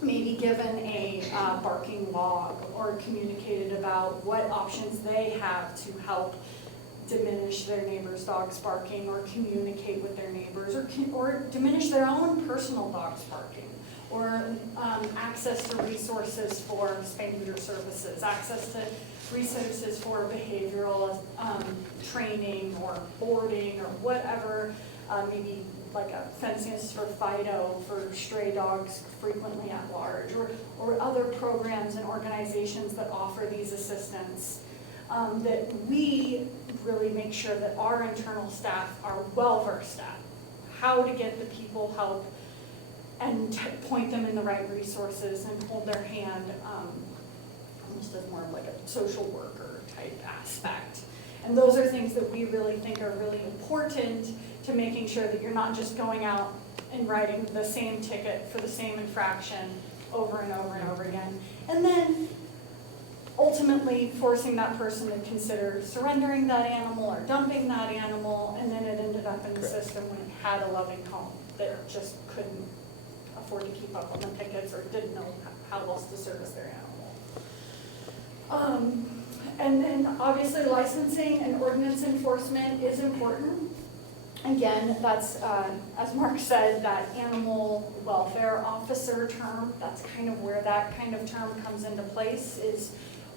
maybe given a barking log or communicated about what options they have to help diminish their neighbor's dog's barking or communicate with their neighbors or diminish their own personal dog's barking, or access to resources for spay neuter services, access to resources for behavioral training or boarding or whatever, maybe like a fences for Fido for stray dogs frequently at large, or other programs and organizations that offer these assistance, that we really make sure that our internal staff are well-versed at how to get the people help and point them in the right resources and hold their hand, almost as more of like a social worker type aspect. And those are things that we really think are really important to making sure that you're not just going out and writing the same ticket for the same infraction over and over and over again. And then ultimately forcing that person to consider surrendering that animal or dumping that animal, and then it ended up in the system when it had a loving home that just couldn't afford to keep up on the tickets or didn't know how else to service their animal. And then obviously licensing and ordinance enforcement is important. Again, that's, as Mark said, that animal welfare officer term, that's kind of where that kind of term comes into place, is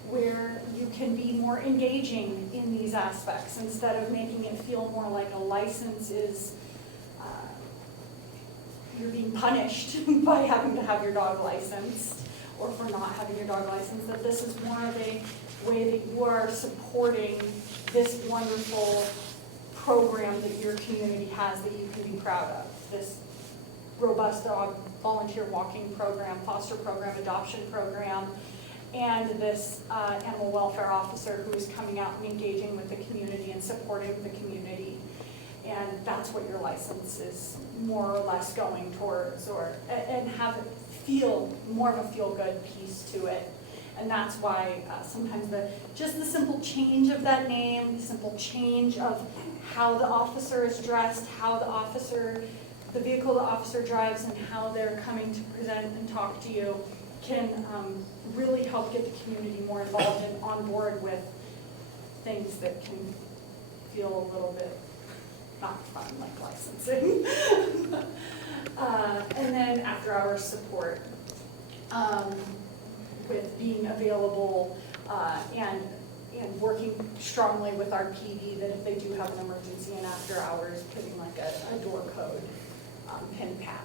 where you can be more engaging in these aspects instead of making it feel more like a license is, you're being punished by having to have your dog licensed or for not having your dog licensed, that this is more of a way that you are supporting this wonderful program that your community has that you can be proud of. This robust dog volunteer walking program, foster program, adoption program, and this animal welfare officer who is coming out and engaging with the community and supporting the community. And that's what your license is more or less going towards, and have it feel more of a feel-good piece to it. And that's why sometimes just the simple change of that name, the simple change of how the officer is dressed, how the vehicle the officer drives, and how they're coming to present and talk to you can really help get the community more involved and on board with things that can feel a little bit not fun, like licensing. And then after-hours support, with being available and working strongly with our PD that if they do have an emergency and after hours, putting like a door code pin pad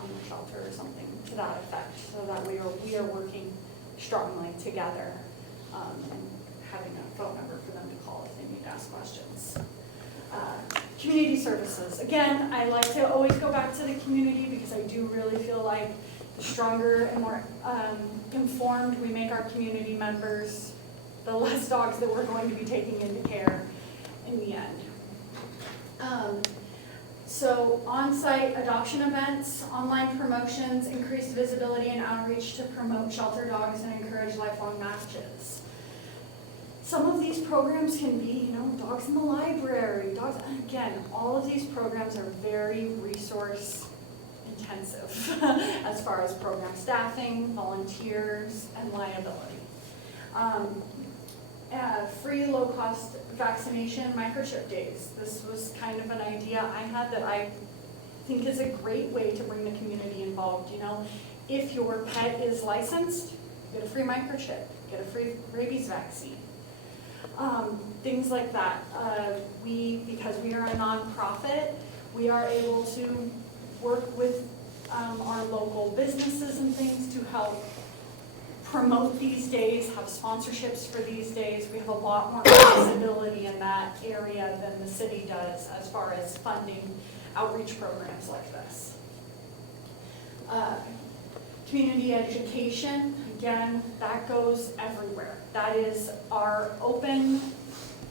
on the shelter or something to that effect, so that we are working strongly together and having a phone number for them to call if they need to ask questions. Community services. Again, I like to always go back to the community because I do really feel like the stronger and more informed we make our community members, the less dogs that we're going to be taking into care in the end. So on-site adoption events, online promotions, increased visibility and outreach to promote shelter dogs and encourage lifelong matches. Some of these programs can be, dogs in the library, dogs, again, all of these programs are very resource intensive as far as program staffing, volunteers, and liability. Free low-cost vaccination microchip days. This was kind of an idea I had that I think is a great way to bring the community involved. If your pet is licensed, get a free microchip, get a free rabies vaccine. Things like that. Because we are a nonprofit, we are able to work with our local businesses and things to help promote these days, have sponsorships for these days. We have a lot more flexibility in that area than the city does as far as funding outreach programs like this. Community education, again, that goes everywhere. That is our open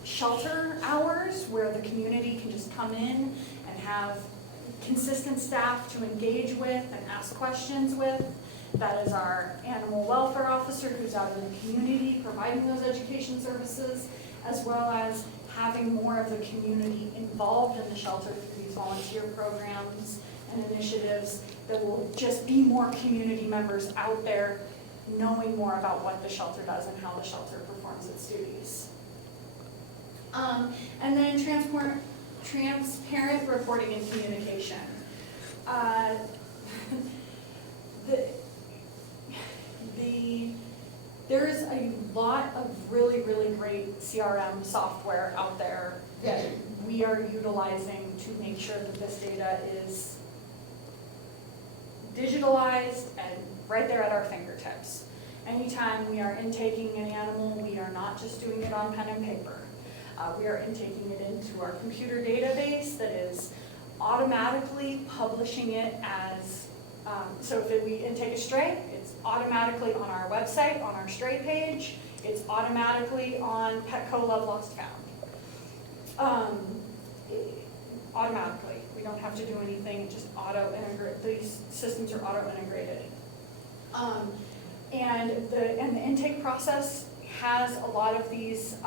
shelter hours where the community can just come in and have consistent staff to engage with and ask questions with. That is our animal welfare officer who's out in the community providing those education services, as well as having more of the community involved in the shelter through these volunteer programs and initiatives that will just be more community members out there knowing more about what the shelter does and how the shelter performs its duties. And then transparent reporting and communication. There's a lot of really, really great CRM software out there that we are utilizing to make sure that this data is digitalized and right there at our fingertips. Anytime we are intaking an animal, we are not just doing it on pen and paper. We are intaking it into our computer database that is automatically publishing it as So if we intake a stray, it's automatically on our website, on our stray page. It's automatically on Petco Love Lost Found. Automatically. We don't have to do anything, it just auto-integrate, these systems are auto-integrated. And the intake process has a lot of these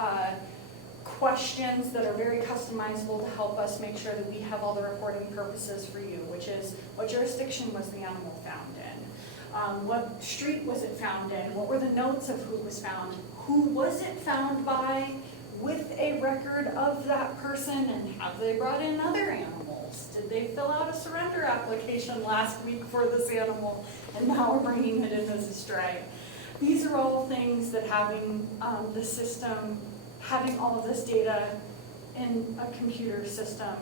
questions that are very customizable to help us make sure that we have all the reporting purposes for you, which is what jurisdiction was the animal found in? What street was it found in? What were the notes of who it was found? Who was it found by, with a record of that person, and have they brought in other animals? Did they fill out a surrender application last week for this animal and now we're bringing it in as a stray? These are all things that having the system, having all of this data in a computer system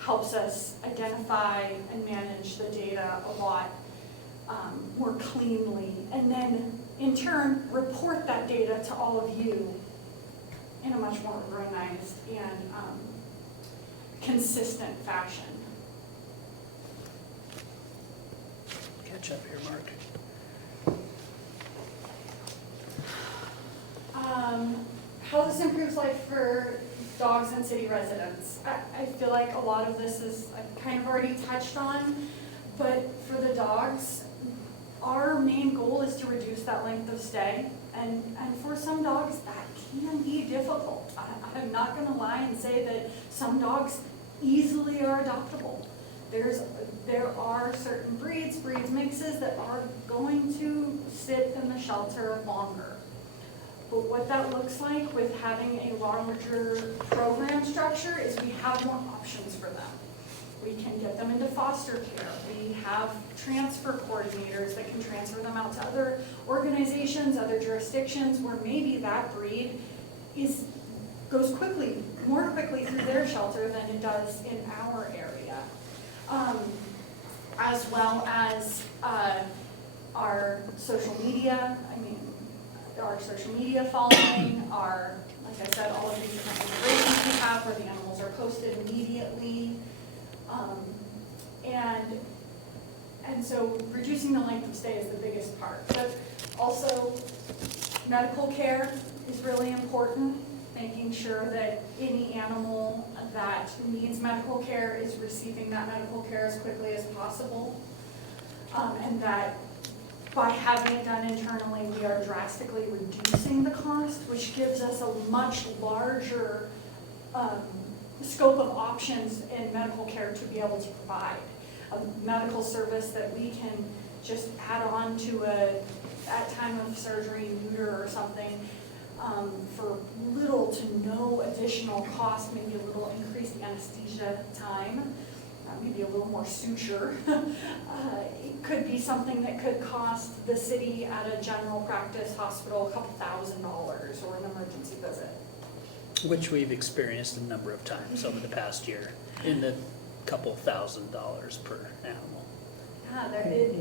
helps us identify and manage the data a lot more cleanly, and then in turn report that data to all of you in a much more organized and consistent fashion. Catch up here, Mark. How this improves life for dogs and city residents. I feel like a lot of this is I've kind of already touched on, but for the dogs, our main goal is to reduce that length of stay. And for some dogs, that can be difficult. I'm not gonna lie and say that some dogs easily are adoptable. There are certain breeds mixes that are going to sit in the shelter longer. But what that looks like with having a larger program structure is we have more options for them. We can get them into foster care. We have transfer coordinators that can transfer them out to other organizations, other jurisdictions, where maybe that breed goes more quickly through their shelter than it does in our area. As well as our social media, our social media following, like I said, all of these different integrations we have where the animals are posted immediately. And so reducing the length of stay is the biggest part. But also medical care is really important, making sure that any animal that needs medical care is receiving that medical care as quickly as possible. And that by having it done internally, we are drastically reducing the cost, which gives us a much larger scope of options in medical care to be able to provide. A medical service that we can just add on to at time of surgery, neuter or something, for little to no additional cost, maybe a little increased anesthesia time, maybe a little more suture. It could be something that could cost the city at a general practice hospital a couple $1,000 or an emergency visit. Which we've experienced a number of times over the past year, in the couple $1,000s per animal.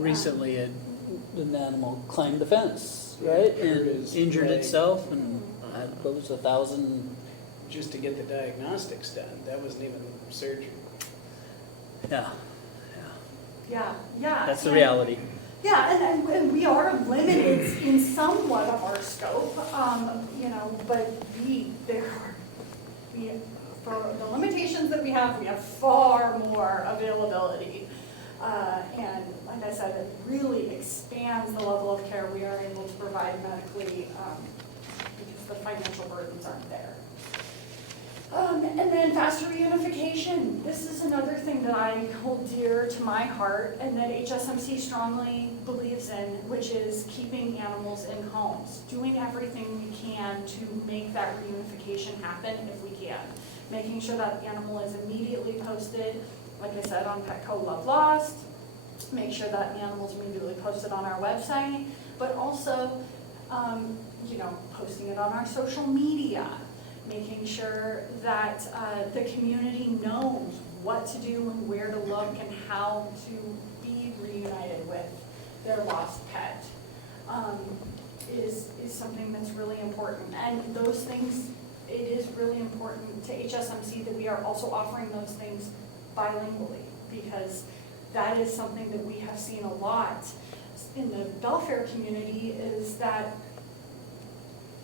Recently, an animal climbed the fence, right, and injured itself, and what was $1,000? Just to get the diagnostics done, that wasn't even surgery. Yeah, Yeah. that's the reality. Yeah, and we are limited in somewhat of our scope, but for the limitations that we have far more availability. And like I said, it really expands the level of care we are able to provide medically because the financial burdens aren't there. And then faster reunification. This is another thing that I hold dear to my heart and that HSMC strongly believes in, which is keeping animals in homes, doing everything we can to make that reunification happen if we can. Making sure that the animal is immediately posted, like I said, on Petco Love Lost, make sure that the animal is immediately posted on our website, but also, posting it on our social media, making sure that the community knows what to do and where to look and how to be reunited with their lost pet is something that's really important. And those things, it is really important to HSMC that we are also offering those things bilingually, because that is something that we have seen a lot in the Belfair community, is that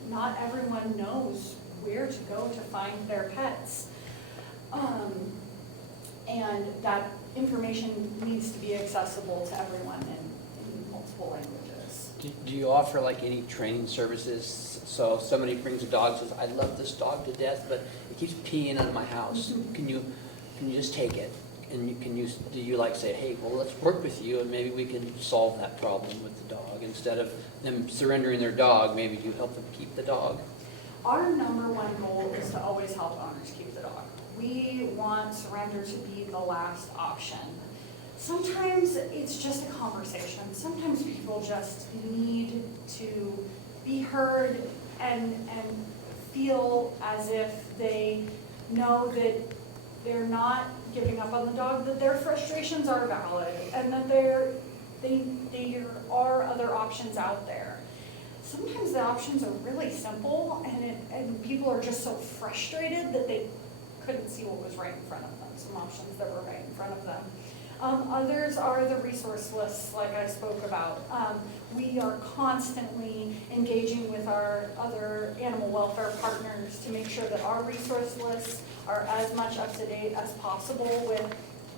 not everyone knows where to go to find their pets. And that information needs to be accessible to everyone in multiple languages. Do you offer like any training services? So if somebody brings a dog, says, I love this dog to death, but it keeps peeing on my house. Can you just take it? And do you like say, hey, well, let's work with you and maybe we can solve that problem with the dog? Instead of them surrendering their dog, maybe you help them keep the dog? Our number one goal is to always help owners keep the dog. We want surrender to be the last option. Sometimes it's just a conversation. Sometimes people just need to be heard and feel as if they know that they're not giving up on the dog, that their frustrations are valid, and that there are other options out there. Sometimes the options are really simple, and people are just so frustrated that they couldn't see what was right in front of them, some options that were right in front of them. Others are the resource lists, like I spoke about. We are constantly engaging with our other animal welfare partners to make sure that our resource lists are as much up to date as possible with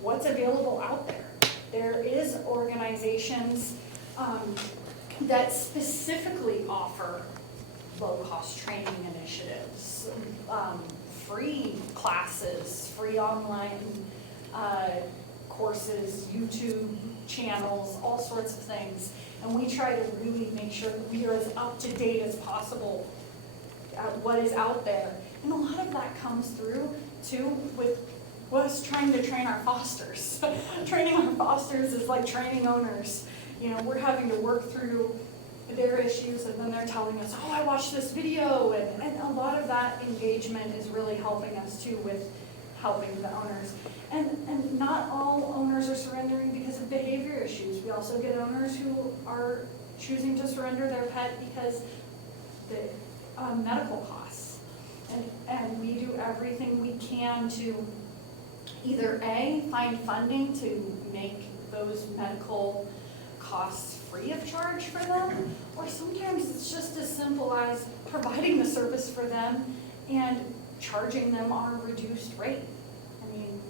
what's available out there. There is organizations that specifically offer low-cost training initiatives, free classes, free online courses, YouTube channels, all sorts of things. And we try to really make sure that we are as up to date as possible at what is out there. And a lot of that comes through too with us trying to train our fosters. Training our fosters is like training owners. You know, we're having to work through their issues and then they're telling us, oh, I watched this video. And a lot of that engagement is really helping us too with helping the owners. And not all owners are surrendering because of behavior issues. We also get owners who are choosing to surrender their pet because the medical costs. And we do everything we can to either A, find funding to make those medical costs free of charge for them, or sometimes it's just as simple as providing the service for them and charging them our reduced rate. I mean,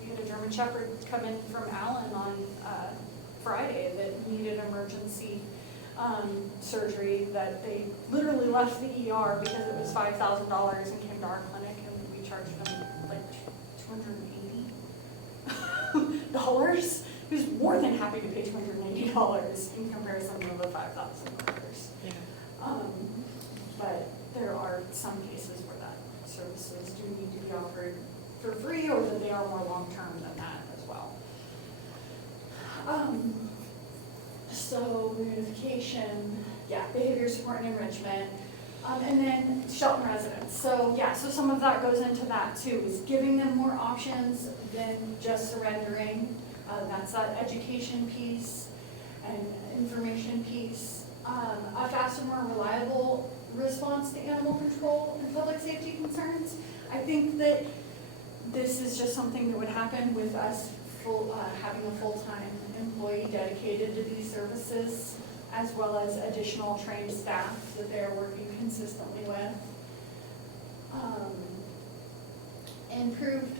we had a German Shepherd come in from Allen on Friday that needed emergency surgery, that they literally left the ER because it was $5,000 and came to our clinic and we charged them like $280. He was more than happy to pay $280 in comparison to the $5,000. Yeah. But there are some cases where that services do need to be offered for free, or that they are more long-term than that as well. So reunification, yeah, behavior support and enrichment, and then Shelton residents. So yeah, so some of that goes into that too, is giving them more options than just surrendering. That's that education piece and information piece. A faster, more reliable response to animal control and public safety concerns. I think that this is just something that would happen with us having a full-time employee dedicated to these services, as well as additional trained staff that they're working consistently with. Improved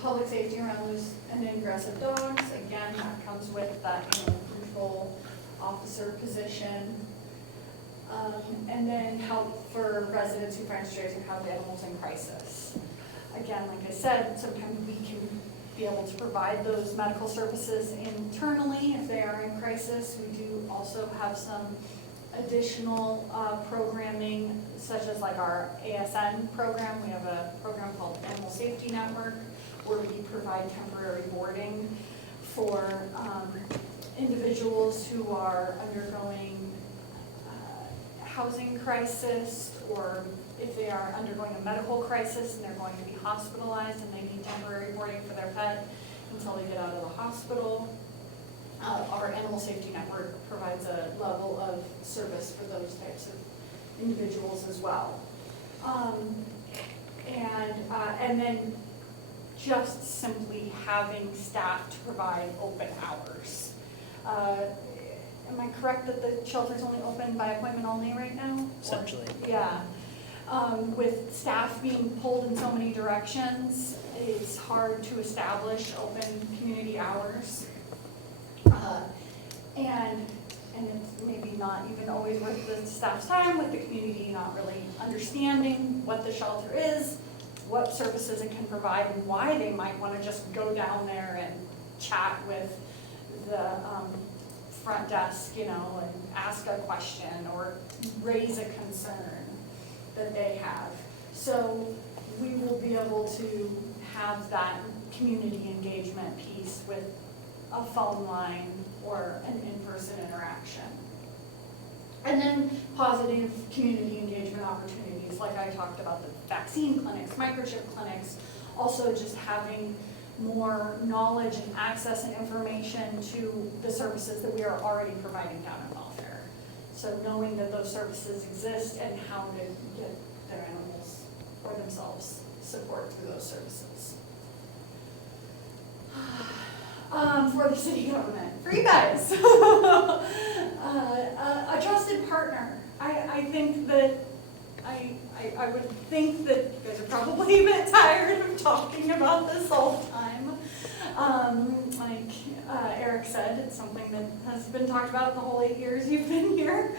public safety around loose and aggressive dogs. Again, that comes with that animal control officer position. And then help for residents who find strays or have animals in crisis. Again, like I said, sometimes we can be able to provide those medical services internally if they are in crisis. We do also have some additional programming, such as like our ASN program. We have a program called Animal Safety Network, where we provide temporary boarding for individuals who are undergoing housing crisis, or if they are undergoing a medical crisis and they're going to be hospitalized and they need temporary boarding for their pet until they get out of the hospital. Our Animal Safety Network provides a level of service for those types of individuals as well. And then just simply having staff to provide open hours. Am I correct that the shelter's only open by appointment only right now? Or- Essentially. Yeah. With staff being pulled in so many directions, it's hard to establish open community hours. And it's maybe not even always worth the staff's time, with the community not really understanding what the shelter is, what services it can provide, and why they might want to just go down there and chat with the front desk, you know, and ask a question or raise a concern that they have. So we will be able to have that community engagement piece with a phone line or an in-person interaction. And then positive community engagement opportunities, like I talked about, the vaccine clinics, microchip clinics, also just having more knowledge and access and information to the services that we are already providing down in welfare. So knowing that those services exist and how to get their animals or themselves support through those services. For the city government, for you guys. A trusted partner. I think that, I would think that you guys are probably a bit tired of talking about this all the time. Like Eric said, it's something that has been talked about the whole 8 years you've been here.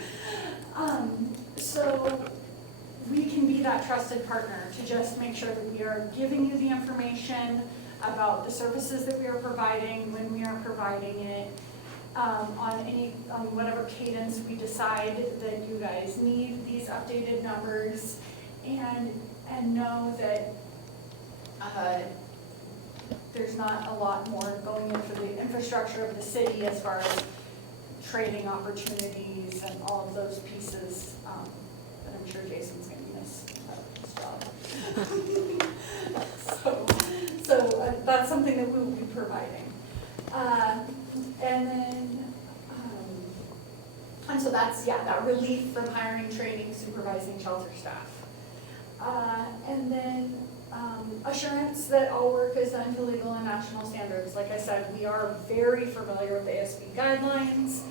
So we can be that trusted partner to just make sure that we are giving you the information about the services that we are providing, when we are providing it, on whatever cadence we decide that you guys need these updated numbers, and know that there's not a lot more going in for the infrastructure of the city as far as training opportunities and all of those pieces that I'm sure Jason's going to miss about his job. So that's something that we will be providing. And so that's, yeah, that relief from hiring, training, supervising shelter staff. And then assurance that all work is done to legal and national standards. Like I said, we are very familiar with the ASB guidelines.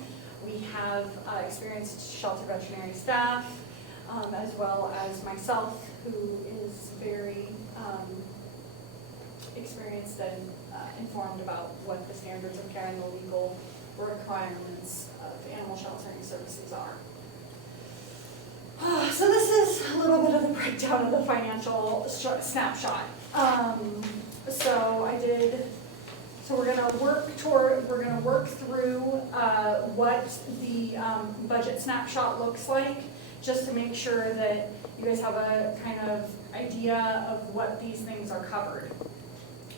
We have experienced shelter veterinary staff, as well as myself, who is very experienced and informed about what the standards of care and the legal requirements of animal sheltering services are. So this is a little bit of the breakdown of the financial snapshot. So we're gonna work through what the budget snapshot looks like, just to make sure that you guys have a kind of idea of what these things are covered.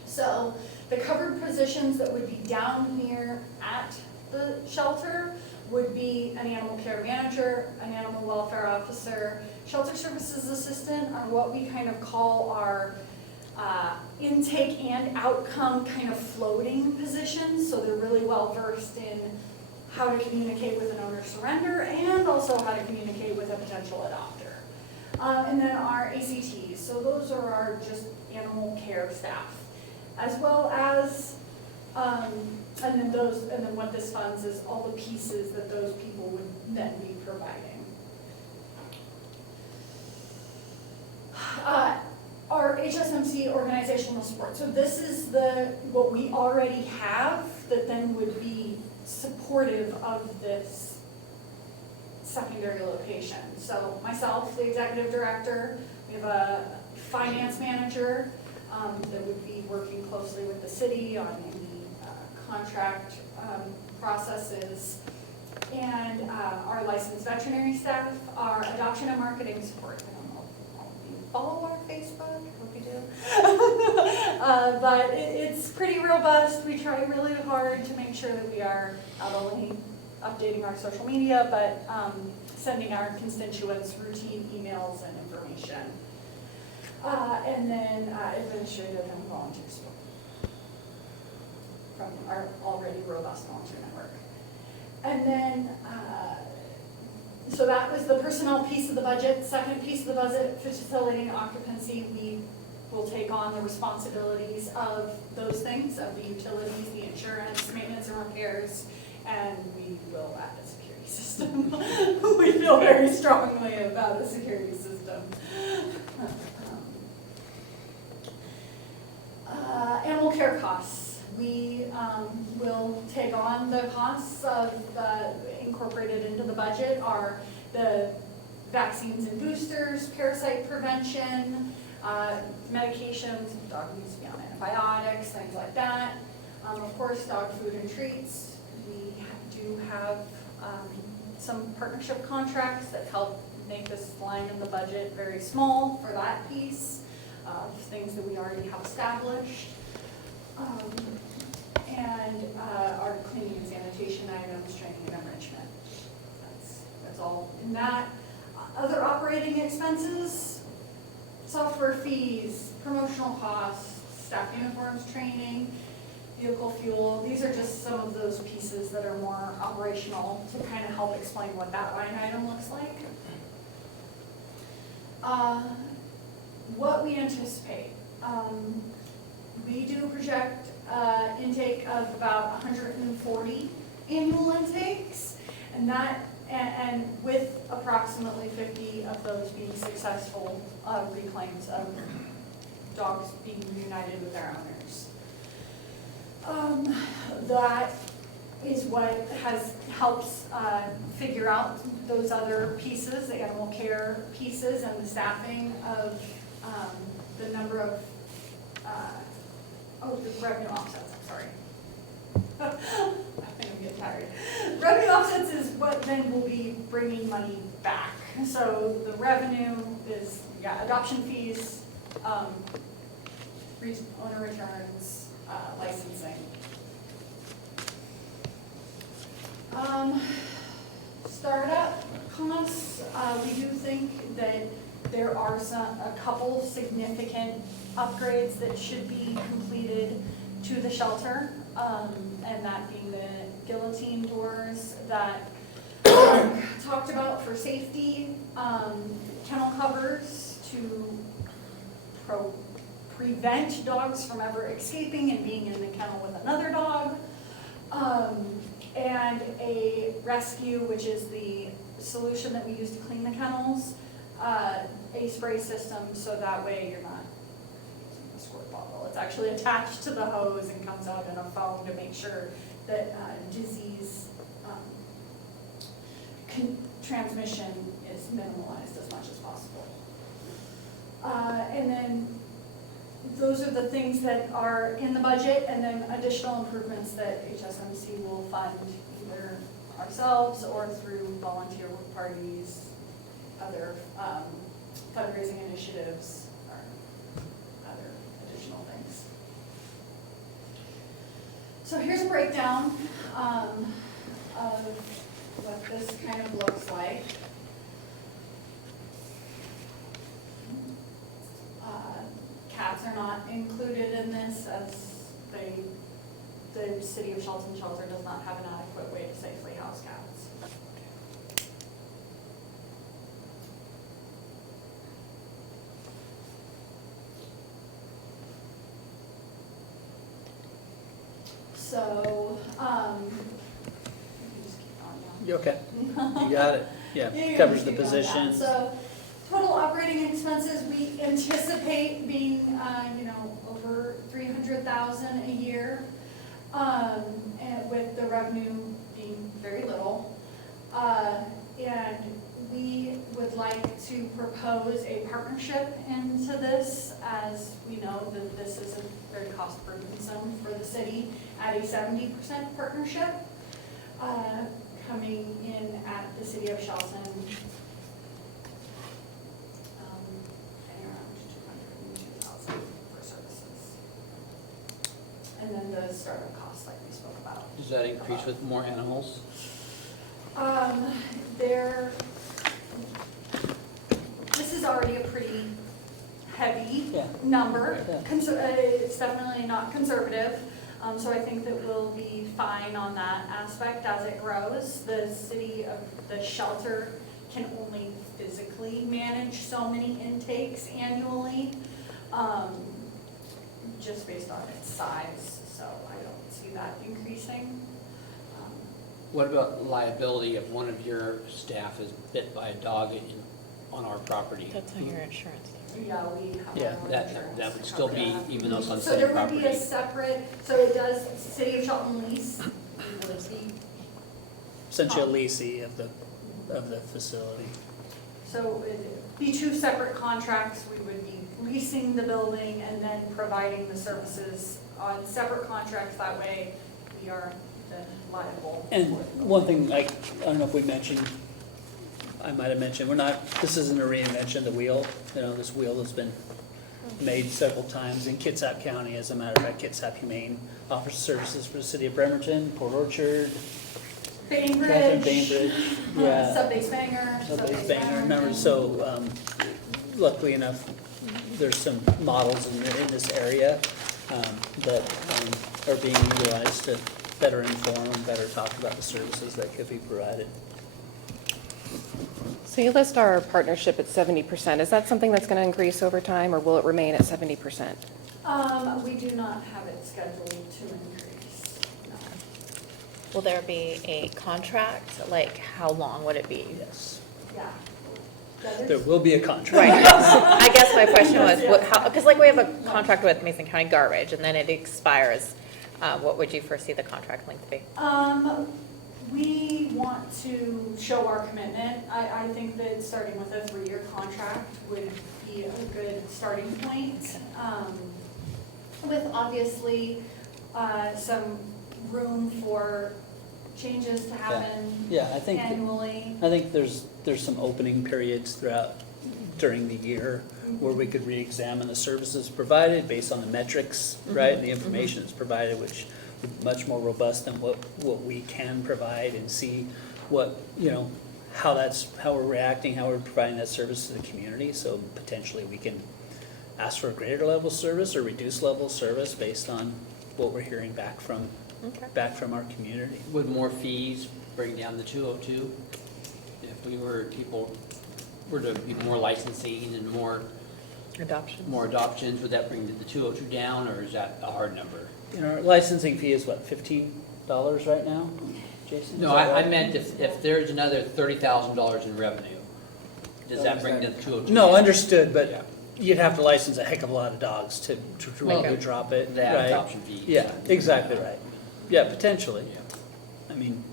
So the covered positions that would be down here at the shelter would be an animal care manager, an animal welfare officer, shelter services assistant, or what we kind of call our intake and outcome kind of floating positions. So they're really well versed in how to communicate with an owner surrender and also how to communicate with a potential adopter. And then our ACTs, so those are our just animal care staff, as well as and then what this funds is all the pieces that those people would then be providing. Our HSMC organizational support. So this is what we already have that then would be supportive of this secondary location. So myself, the executive director, we have a finance manager that would be working closely with the city on any contract processes, and our licensed veterinary staff, our adoption and marketing support. I don't know if you follow our Facebook, I hope you do. But it's pretty robust. We try really hard to make sure that we are not only updating our social media, but sending our constituents routine emails and information. And then administrative and volunteer support from our already robust volunteer network. And then, so that was the personnel piece of the budget. Second piece of the budget, facilitating occupancy, we will take on the responsibilities of those things, of the utilities, the insurance, maintenance and repairs, and we will add a security system. We feel very strongly about a security system. Animal care costs. We will take on the costs of incorporated into the budget are the vaccines and boosters, parasite prevention, medications, dog needs to be on antibiotics, things like that. Of course, dog food and treats. We do have some partnership contracts that help make this line in the budget very small for that piece of things that we already have established. And our cleaning and sanitation items, training and enrichment. That's all in that. Other operating expenses, software fees, promotional costs, staff uniforms, training, vehicle fuel. These are just some of those pieces that are more operational to kind of help explain what that line item looks like. What we anticipate. We do project intake of about 140 annual intakes, and with approximately 50 of those being successful reclaims of dogs being reunited with their owners. That is what helps figure out those other pieces, the animal care pieces and the staffing of the number of the revenue offsets, I'm sorry. I think I'm getting tired. Revenue offsets is what then will be bringing money back. So the revenue is, adoption fees, owner returns, licensing. Startup costs, we do think that there are a couple significant upgrades that should be completed to the shelter, and that being the guillotine doors that talked about for safety, kennel covers to prevent dogs from ever escaping and being in the kennel with another dog, and a rescue, which is the solution that we use to clean the kennels, a spray system, so that way you're not using a squirt bottle. It's actually attached to the hose and comes out in a foam to make sure that disease transmission is minimalized as much as possible. And then those are the things that are in the budget, and then additional improvements that HSMC will fund either ourselves or through volunteer work parties, other fundraising initiatives, or other additional things. So here's a breakdown of what this kind of looks like. Cats are not included in this, as the city of Shelton Shelter does not have an adequate way to safely house cats. So, just keep on now. Okay, you got it. Yeah, You covers the can see on that. positions. So, total operating expenses, we anticipate being, over 300,000 a year, and with the revenue being very little. And we would like to propose a partnership into this, as we know that this is a very cost burdensome for the city, at a 70% partnership, coming in at the city of Shelton. Around 202,000 for services. And then the startup costs like we spoke about. Does that increase with more animals? This is already a pretty heavy Yeah. number. Yeah. It's definitely not conservative, so I think that we'll be fine on that aspect as it grows. The city of the shelter can only physically manage so many intakes annually. just based on its size, so I don't see that increasing. What about liability if one of your staff is bit by a dog on our property? That's on your insurance. Yeah, we have Yeah. our own That insurance would to still cover be, that. even though it's on So city there would property. be a separate, so it does, City of Shelton lease would be, Essentially a leasing of the facility. so it'd be two separate contracts. We would be leasing the building and then providing the services on separate contracts. That way we are then liable. And for it. one thing, like, I don't know if we mentioned, I might have mentioned, this isn't a reinvention of the wheel. You know, this wheel has been made several times in Kitsap County. As a matter of fact, Kitsap Humane offers services for the city of Bremerton, Port Orchard, Bainbridge. Bainbridge, yeah. Sub-base Banger. Somebody's Banger, remember, so luckily enough, there's some models in this area that are being utilized to better inform, better talk about the services that could be provided. So you list our partnership at 70%. Is that something that's going to increase over time, or will it remain at 70%? We do not have it scheduled to increase, no. Will there be a contract? Like, how long would it be? Yes. Yeah. Yeah, There there's- will be a contract. Right. I guess my question was, because like we have a contract with Mason County Garbage, and then it expires. What would you foresee the contract length be? We want to show our commitment. I think that starting with a 3-year contract would be a good starting point. With obviously some room for changes to happen Yeah, I think, annually. there's some opening periods during the year where we could reexamine the services provided based on the metrics, right? And the information that's provided, which is much more robust than what we can provide, and see what, how we're reacting, how we're providing that service to the community. So potentially we can ask for a greater level of service or reduced level of service based on what we're hearing back from our community. Would more fees bring down the 202? If people were to be more licensing and more adoptions, would that bring the 202 down, or is that a hard number? Our licensing fee is what, $15 right now, Jason? No, Is that I right? meant if there's another $30,000 in revenue, does that bring the 202? No, down? understood, Yeah. but you'd have to license a heck of a lot of dogs to really Okay. drop it, They have right? adoption fees. Yeah, exactly right. Yeah, potentially. Yeah. I mean,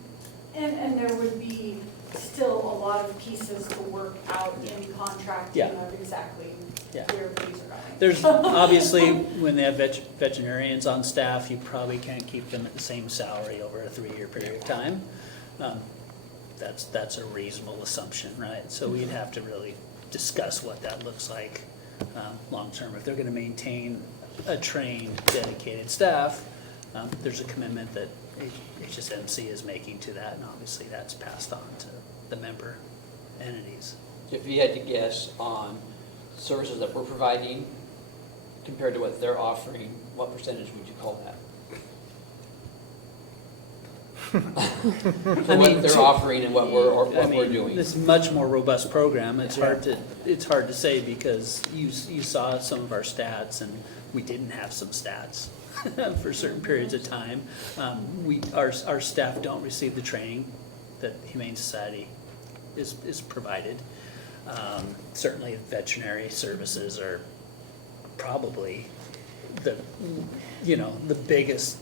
And there would be still a lot of pieces to work out in contracting Yeah. of exactly Yeah. where these are going. there's, obviously, when they have veterinarians on staff, you probably can't keep them at the same salary over a 3-year period of time. That's a reasonable assumption, right? So we'd have to really discuss what that looks like long-term. If they're gonna maintain a trained, dedicated staff, there's a commitment that HSMC is making to that, and obviously that's passed on to the member entities. If you had to guess on services that we're providing compared to what they're offering, what percentage would you call that? For what they're offering and what we're doing. This much more robust program, it's hard to say because you saw some of our stats and we didn't have some stats for certain periods of time. Our staff don't receive the training that Humane Society is provided. Certainly veterinary services are probably the biggest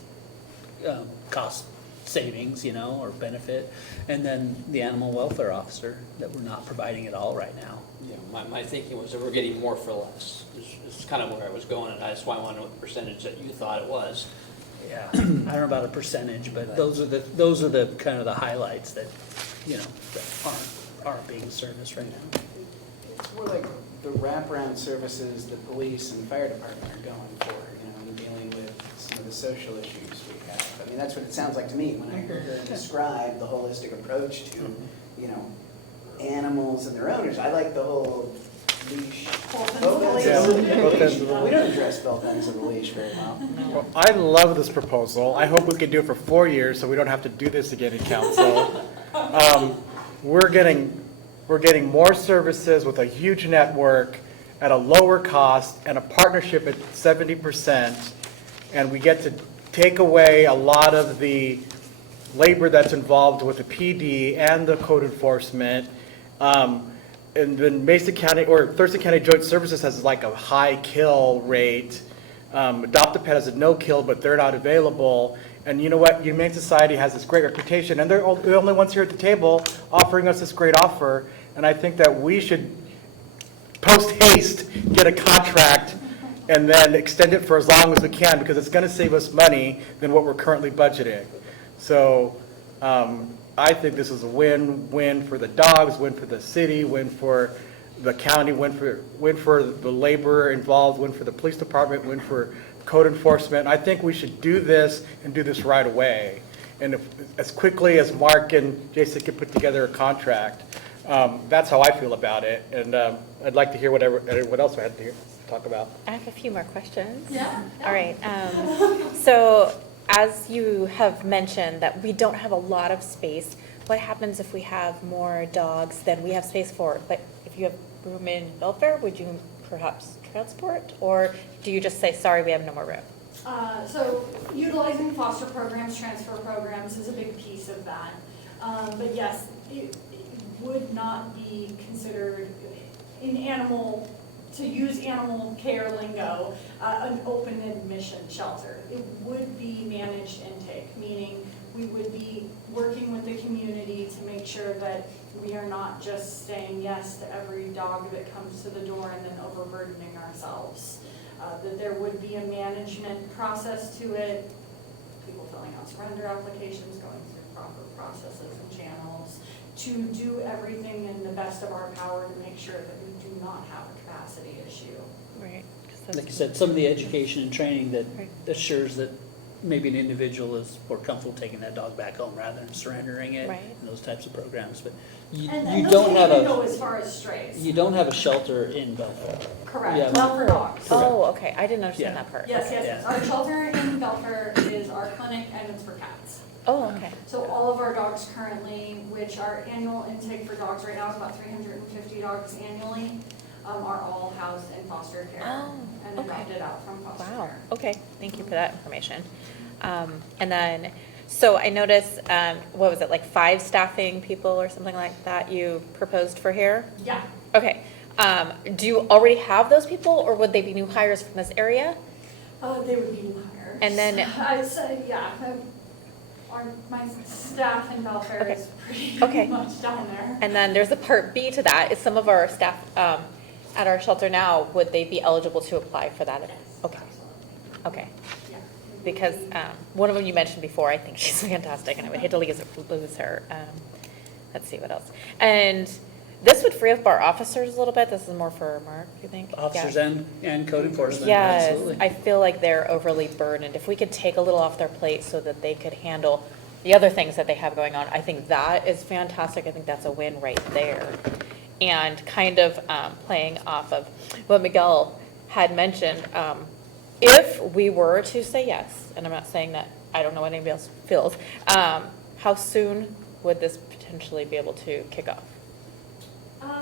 cost savings, or benefit. And then the animal welfare officer that we're not providing at all right now. Yeah, my thinking was that we're getting more for less. It's kind of where I was going, and that's why I wanted to know what the percentage that you thought it was. Yeah, I don't know about a percentage, but those are the kind of the highlights that, that aren't being serviced right now. It's more like the wraparound services the police and fire department are going for, in dealing with some of the social issues we have. I mean, that's what it sounds like to me when I hear her describe the holistic approach to, animals and their owners. I like the whole leash. Both ends of the leash. Both ends of the We don't address both ends of the leash very well. Well, I love this proposal. I hope we can do it for 4 years, so we don't have to do this again in council. We're getting more services with a huge network, at a lower cost and a partnership at 70%, and we get to take away a lot of the labor that's involved with the PD and the code enforcement. And then Mesa County, or Thurston County Joint Services has like a high kill rate. Adopt-A-Pet has a no kill, but they're not available. And you know what? Humane Society has this great reputation, and they're the only ones here at the table offering us this great offer. And I think that we should post haste get a contract and then extend it for as long as we can, because it's going to save us money than what we're currently budgeting. So I think this is a win-win for the dogs, win for the city, win for the county, win for the labor involved, win for the police department, win for code enforcement. I think we should do this and do this right away. And as quickly as Mark and Jason can put together a contract, that's how I feel about it. And I'd like to hear what else I had to talk about. I have a few more questions. Yeah. All right. So as you have mentioned that we don't have a lot of space, what happens if we have more dogs than we have space for? But if you have room in welfare, would you perhaps transport? Or do you just say, sorry, we have no more room? So utilizing foster programs, transfer programs is a big piece of that. But yes, it would not be considered to use animal care lingo, an open admission shelter. It would be managed intake, meaning we would be working with the community to make sure that we are not just saying yes to every dog that comes to the door and then overburdening ourselves. That there would be a management process to it, people filling out surrender applications, going through proper processes and channels to do everything in the best of our power to make sure that we do not have a capacity issue. Right. 'Cause Like that's- you said, some of the education and training that Right. assures that maybe an individual is more comfortable taking that dog back home rather than surrendering it, Right. and those types of programs, but you And don't those have even go a, as far as strays. you don't have a shelter in Belfort. Correct, Yeah. not for dogs. Oh, okay. I didn't understand Yeah. that part. Yes, Okay. yes, yes. Our shelter in Belfair is our clinic and it's for cats. Oh, okay. So all of our dogs currently, which our annual intake for dogs right now is about 350 dogs annually, are all housed in foster care Oh, and okay. adopted out from foster Wow, care. okay, thank you for that information. And then, so I noticed, what was it, like 5 staffing people or something like that you proposed for here? Yeah, Okay, do you already have those people, or would they be new hires from this area? they would be new hires. And then- I'd say, yeah, my staff in Belfair Okay. is pretty Okay. much down there. And then there's a part B to that, is some of our staff at our shelter now, would they be eligible to apply for that? Okay, okay. Yeah. Because one of them you mentioned before, I think she's fantastic, and I would hate to lose her. Let's see, what else? And this would free up our officers a little bit. This is more for Mark, you think? Officers Yeah. and code enforcement, Yes, absolutely. I feel like they're overly burdened. If we could take a little off their plate so that they could handle the other things that they have going on, I think that is fantastic. I think that's a win right there. And kind of playing off of what Miguel had mentioned, if we were to say yes, and I'm not saying that, I don't know what anybody else feels, how soon would this potentially be able to kick off?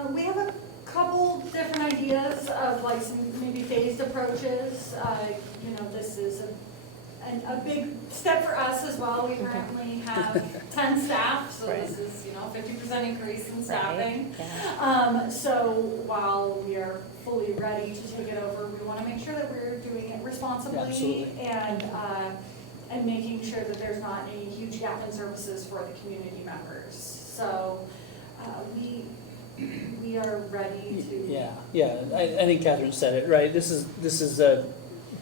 We have a couple different ideas of like some maybe phased approaches. This is a big step for us as well. We currently have 10 staff, so Right. this is, 50% increase in staffing. Yeah. So while we are fully ready to take it over, we want to make sure that we're doing it responsibly Absolutely. and making sure that there's not a huge gap in services for the community members. So we are ready to. Yeah, I think Catherine said it, right? This is a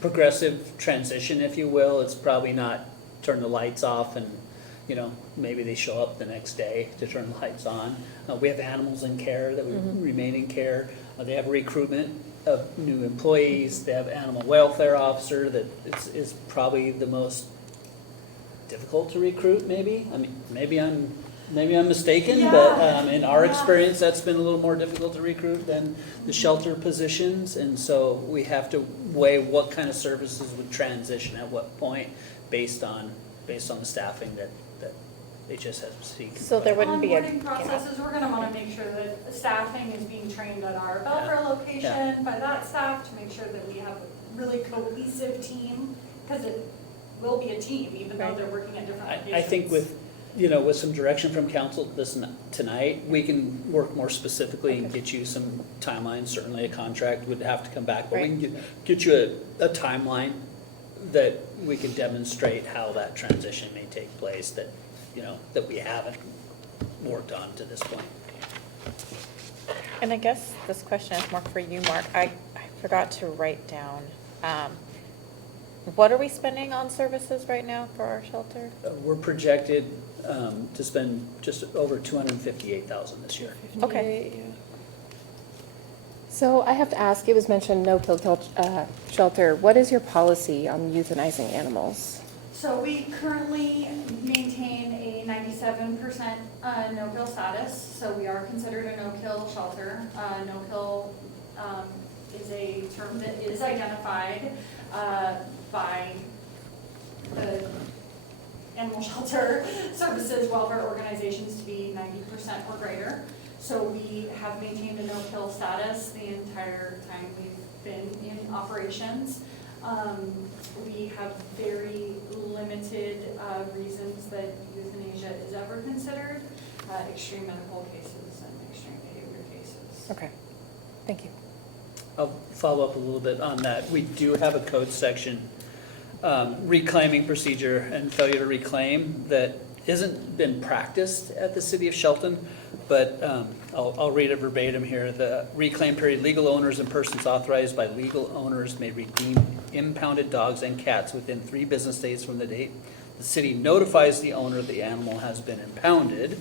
progressive transition, if you will. It's probably not turn the lights off and, maybe they show up the next day to turn the lights on. We have animals in care that would remain in care. They have recruitment of new employees. They have animal welfare officer that is probably the most difficult to recruit, maybe. I mean, maybe I'm mistaken, but in our experience, that's been a little more difficult to recruit than the shelter positions. And so we have to weigh what kind of services would transition at what point based on the staffing that HSSC. So there wouldn't be a Onboarding processes, we're gonna wanna make sure that staffing is being trained at our Belfair location by that staff to make sure that we have a really cohesive team, because it will be a team, even though Right. they're working at different locations. I think with, with some direction from council tonight, we can work more specifically and get you some timelines. Certainly a contract would have to come back, but we can get you a timeline that we can demonstrate how that transition may take place that, that we haven't worked on to this point. And I guess this question is more for you, Mark. I forgot to write down, what are we spending on services right now for our shelter? We're projected to spend just over $258,000 this year. Okay. So I have to ask, it was mentioned no-kill shelter. What is your policy on euthanizing animals? So we currently maintain a 97% no-kill status, so we are considered a no-kill shelter. No-kill is a term that is identified by the animal shelter services welfare organizations to be 90% or greater. So we have maintained a no-kill status the entire time we've been in operations. We have very limited reasons that euthanasia is ever considered, extreme medical cases and extreme behavior cases. Okay, thank you. I'll follow up a little bit on that. We do have a code section, reclaiming procedure and failure to reclaim, that isn't been practiced at the city of Shelton, but I'll read it verbatim here. The reclaim period, legal owners and persons authorized by legal owners may redeem impounded dogs and cats within 3 business days from the date the city notifies the owner the animal has been impounded.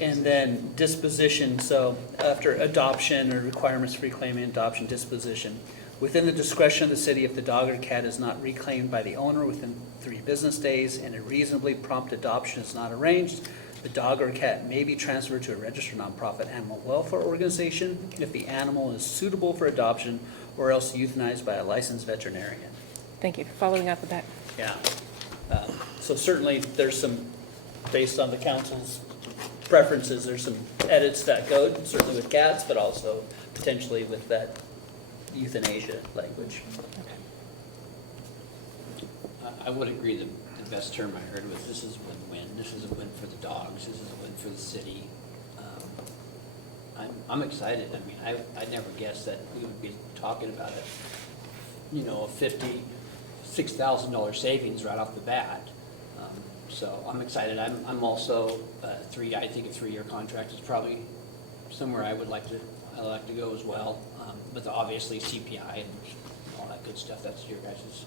And then disposition, so after adoption or requirements for reclaiming, adoption, disposition. Within the discretion of the city, if the dog or cat is not reclaimed by the owner within 3 business days and a reasonably prompt adoption is not arranged, the dog or cat may be transferred to a registered nonprofit animal welfare organization if the animal is suitable for adoption or else euthanized by a licensed veterinarian. Thank you for following up with that. Yeah. So certainly there's some, based on the council's preferences, there's some edits to that code, certainly with cats, but also potentially with that euthanasia language. I would agree that the best term I heard was, this is win-win. This is a win for the dogs, this is a win for the city. I'm excited. I mean, I never guessed that we would be talking about it. A $56,000 savings right off the bat. So I'm excited. I'm also, I think a 3-year contract is probably somewhere I'd like to go as well. But obviously CPI and all that good stuff, that's your guys'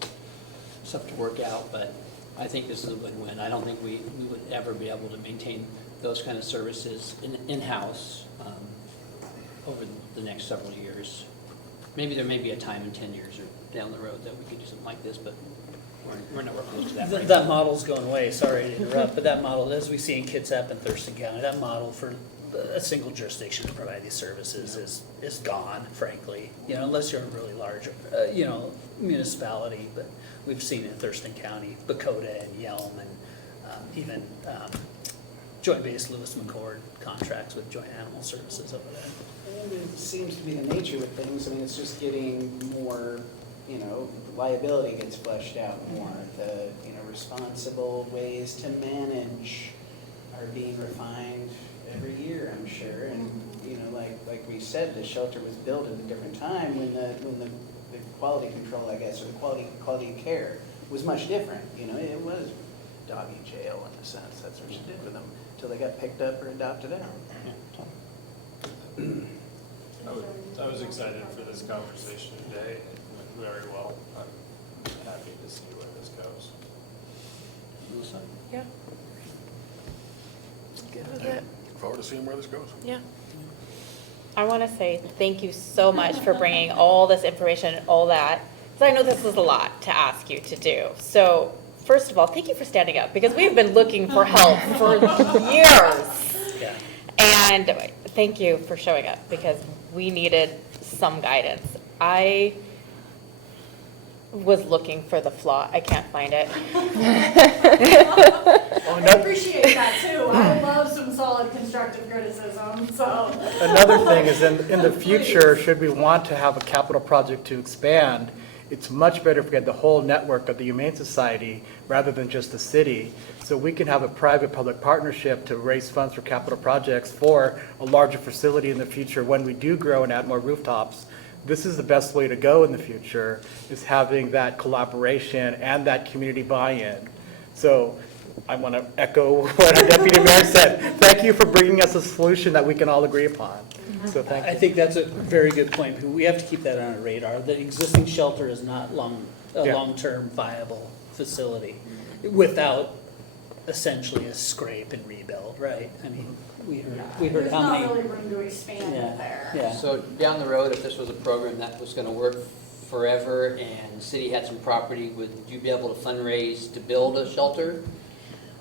stuff to work out. But I think this is a win-win. I don't think we would ever be able to maintain those kind of services in-house over the next several years. Maybe there may be a time in 10 years or down the road that we could do something like this, but we're nowhere close to that right That model's going away, sorry to interrupt, but that model, as we see in Kitsap and Thurston County, that model for a single jurisdiction to provide these services is gone, frankly. Unless you're a really large, municipality, but we've seen in Thurston County, Bakota and Yelm, and even Joint Base Lewis McCord contracts with Joint Animal Services over there. And it seems to be the nature with things. I mean, it's just getting more, liability gets fleshed out more. The, responsible ways to manage are being refined every year, I'm sure. And, like we said, the shelter was built at a different time when the quality control, I guess, or the quality of care was much different. It was doggy jail in a sense. That's what you did with them until they got picked up or adopted out. I was excited for this conversation today. It went very well. I'm happy to see where this goes. Yeah. Good with it. Look forward to seeing where this goes. Yeah. I want to say thank you so much for bringing all this information and all that, because I know this is a lot to ask you to do. So first of all, thank you for standing up, because we've been looking for help for years. Yeah. And thank you for showing up, because we needed some guidance. I was looking for the flaw. I can't find it. I appreciate that too. I love some solid constructive criticism, so. Another thing is in the future, should we want to have a capital project to expand, it's much better if we had the whole network of the Humane Society rather than just the city. So we can have a private-public partnership to raise funds for capital projects for a larger facility in the future when we do grow and add more rooftops. This is the best way to go in the future, is having that collaboration and that community buy-in. So I want to echo what our deputy mayor said. Thank you for bringing us a solution that we can all agree upon. So thank you. I think that's a very good point. We have to keep that on our radar. The existing shelter is not a Yeah. long-term viable facility without essentially a scrape and rebuild, right? I mean, we heard There's how not many. really room to expand Yeah, it there. yeah. So down the road, if this was a program that was gonna work forever and the city had some property, would you be able to fundraise to build a shelter?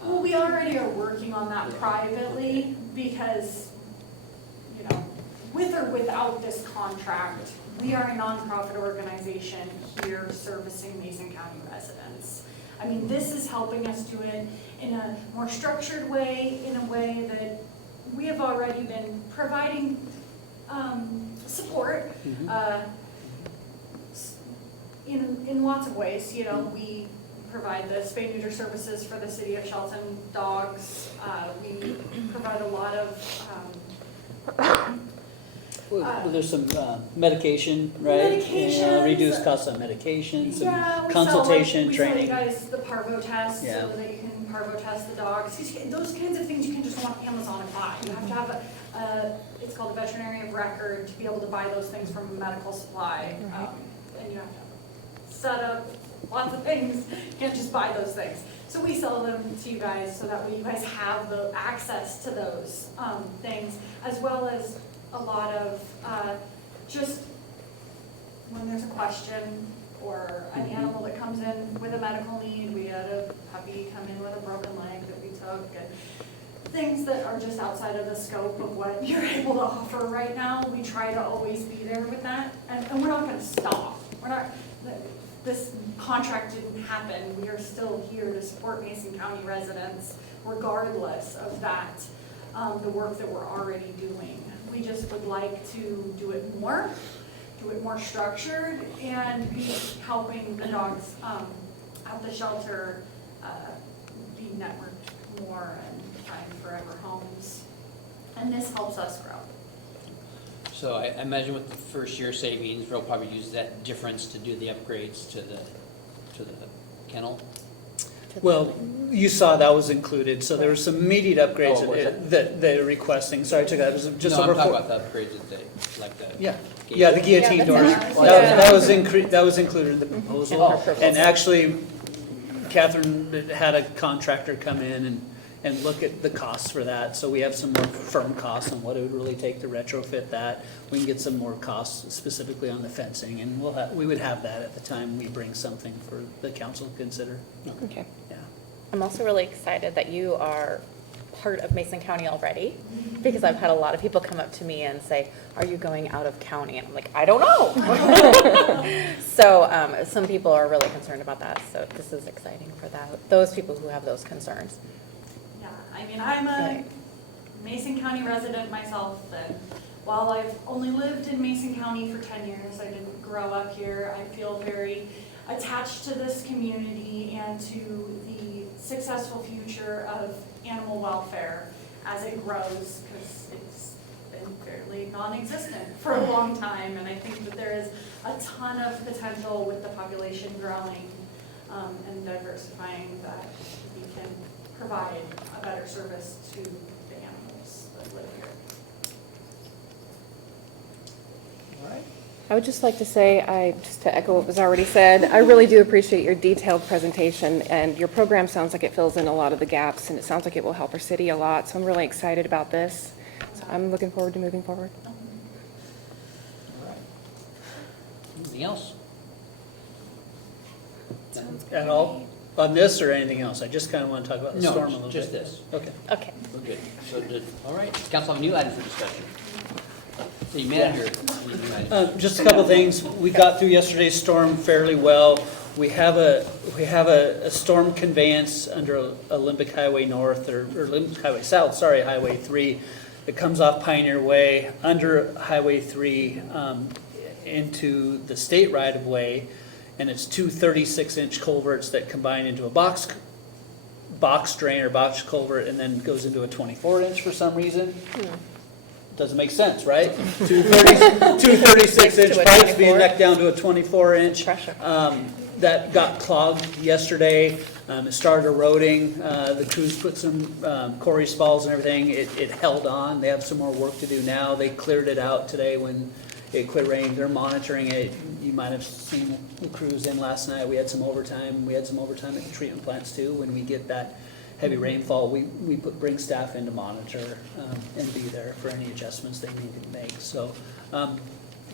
Well, we already are working on that privately because, you know, with or without this contract, we are a nonprofit organization here servicing Mason County residents. I mean, this is helping us do it in a more structured way, in a way that we have already been providing support in lots of ways. You know, we provide the spay neuter services for the city of Shelton dogs. We provide a lot of Well, there's some medication, right? Medications. Reduced costs on medication, some yeah, consultation, we training. sell you guys the parvo test Yeah. so that you can parvo test the dogs. Those kinds of things you can just go on Amazon and buy. You have to have it's called a veterinary of record to be able to buy those things from a medical supply. And you have to set up lots of things. You can't just buy those things. So we sell them to you guys so that way you guys have the access to those things, as well as a lot of just when there's a question or an animal that comes in with a medical need. We had a puppy come in with a broken leg that we took, and things that are just outside of the scope of what you're able to offer right now. We try to always be there with that, and we're not going to stop. We're not. This contract didn't happen. We are still here to support Mason County residents, regardless of that, the work that we're already doing. We just would like to do it more structured, and be helping the dogs at the shelter be networked more and find forever homes. And this helps us grow. So I imagine with the first year savings, we'll probably use that difference to do the upgrades to the kennel. Well, you saw that was included, so there were some immediate upgrades Oh, was it? that they're requesting. Sorry, I took that, it was just No, over I'm talking four. about the upgrades that they, like the. Yeah, gate. yeah, the guillotine Yeah, doors. that's That was included in the proposal. And actually, Catherine had a contractor come in and look at the costs for that. So we have some more firm costs on what it would really take to retrofit that. We can get some more costs specifically on the fencing, and we would have that at the time we bring something for the council to consider. Okay. Yeah. I'm also really excited that you are part of Mason County already, because I've had a lot of people come up to me and say, are you going out of county? And I'm like, I don't know. So some people are really concerned about that, so this is exciting for those people who have those concerns. Yeah, I mean, I'm a Right. Mason County resident myself, and while I've only lived in Mason County for 10 years, I didn't grow up here, I feel very attached to this community and to the successful future of animal welfare as it grows, because it's been fairly non-existent for a long time, and I think that there is a ton of potential with the population growing and diversifying, that we can provide a better service to the animals that live here. I would just like to say, just to echo what was already said, I really do appreciate your detailed presentation, and your program sounds like it fills in a lot of the gaps, and it sounds like it will help our city a lot, so I'm really excited about this. So I'm looking forward to moving forward. Anything else? At all, on this or anything else? I just kind of want to talk about the storm a little No, bit. just this. Okay. Okay. We're good. So, all right, council have a new item for discussion. City manager, anything items? Just a couple things. We got through yesterday's storm fairly well. We have a storm conveyance under Olympic Highway North, or Olympic Highway South, sorry, Highway 3, that comes off Pioneer Way, under Highway 3, into the state right-of-way, and it's two 36-inch culverts that combine into a box drain or box culvert, and then goes into a 24-inch for some reason. Doesn't make sense, right? Two 36-inch To a pipes being 24. necked down to a 24-inch. Pressure. That got clogged yesterday. It started eroding. The crews put some Corey spalls and everything. It held on. They have some more work to do now. They cleared it out today when it quit raining. They're monitoring it. You might have seen the crews in last night. We had some overtime. We had some overtime at the treatment plants too. When we get that heavy rainfall, we bring staff in to monitor and be there for any adjustments they need to make. So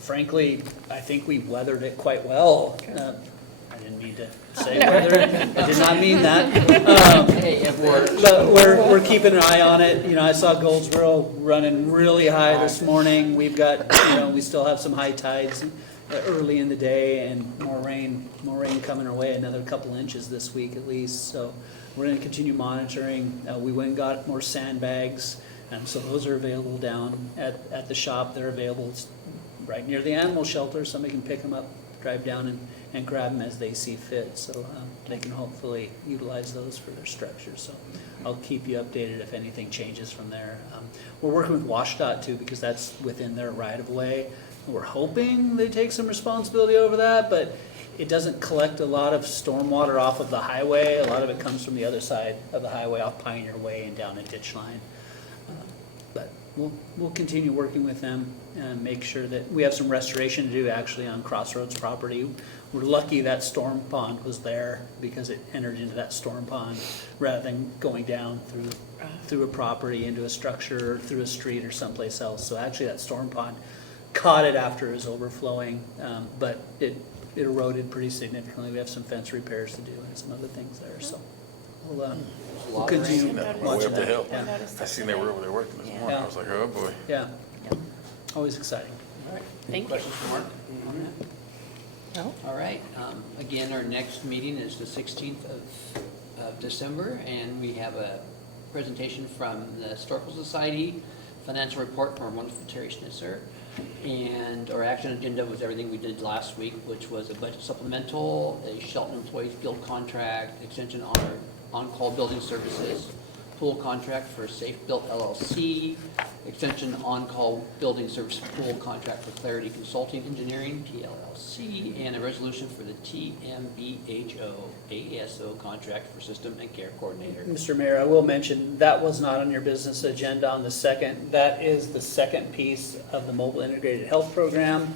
frankly, I think we weathered it quite well. I didn't mean to say weathered it. I did not mean that. Hey, if we're, But we're keeping an eye on it. You know, I saw Goldsboro running really high this morning. We've got, we still have some high tides early in the day and more rain coming our way, another couple inches this week at least. So we're gonna continue monitoring. We went and got more sandbags, and so those are available down at the shop. They're available right near the animal shelter. Somebody can pick them up, drive down and grab them as they see fit. So they can hopefully utilize those for their structures. So I'll keep you updated if anything changes from there. We're working with WashDOT too, because that's within their right of way. We're hoping they take some responsibility over that, but it doesn't collect a lot of stormwater off of the highway. A lot of it comes from the other side of the highway, off Pioneer Way and down in Ditch Line. But we'll continue working with them and make sure that we have some restoration to do actually on Crossroads property. We're lucky that storm pond was there because it entered into that storm pond rather than going down through a property into a structure or through a street or someplace else. So actually that storm pond caught it after it was overflowing, but it eroded pretty significantly. We have some fence repairs to do and some other things there, so we'll continue On my way watching up the that. hill. Yeah. I seen they were over there working this morning. I was like, oh, boy. Yeah, always exciting. all right. Any Thank you. questions for Mark? on that? No? All right, again, our next meeting is the 16th of December, and we have a presentation from the Historical Society, financial report from our wonderful Terry Schnitzer, and our action agenda was everything we did last week, which was a budget supplemental, a Shelton Employees Guild contract, extension on our on-call building services, pool contract for Safe Built LLC, extension on-call building service pool contract for Clarity Consulting Engineering, PLLC, and a resolution for the TMBHO ASO contract for system and care coordinator. Mr. Mayor, I will mention, that was not on your business agenda on the second. That is the second piece of the Mobile Integrated Health Program.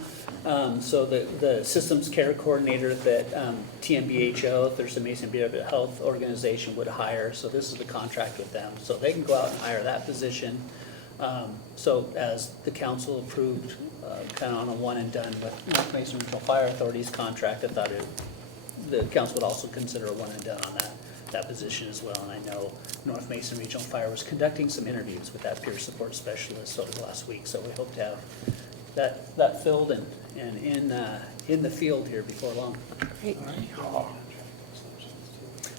So the systems care coordinator that TMBHO, Thurston Mason Behavioral Health Organization, would hire. So this is the contract with them. So they can go out and hire that position. So as the council approved, kind of on a one and done with North Mason Regional Fire Authority's contract, I thought the council would also consider a one and done on that position as well. And I know North Mason Regional Fire was conducting some interviews with that peer support specialist over the last week. So we hope to have that filled and in the field here before long. Great.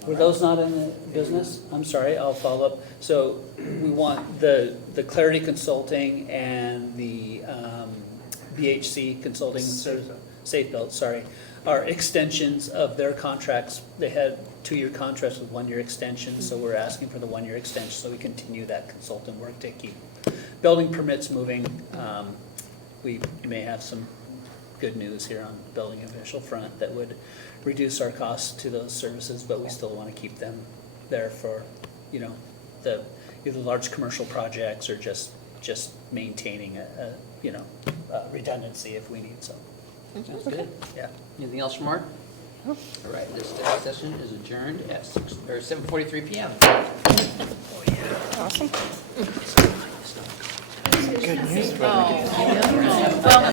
Were those not in the business? I'm sorry, I'll follow up. So we want the Clarity Consulting and the BHC Consulting, Safe Built, sorry, are extensions of their contracts. They had 2-year contracts with 1-year extensions, so we're asking for the 1-year extension so we continue that consultant work to keep building permits moving. We may have some good news here on the building official front that would reduce our costs to those services, but we still want to keep them there for, the either large commercial projects or just maintaining a redundancy if we need some. Sounds good. Yeah. Anything else from Mark? All right, this study session is adjourned at 7:43 PM. Awesome. Well,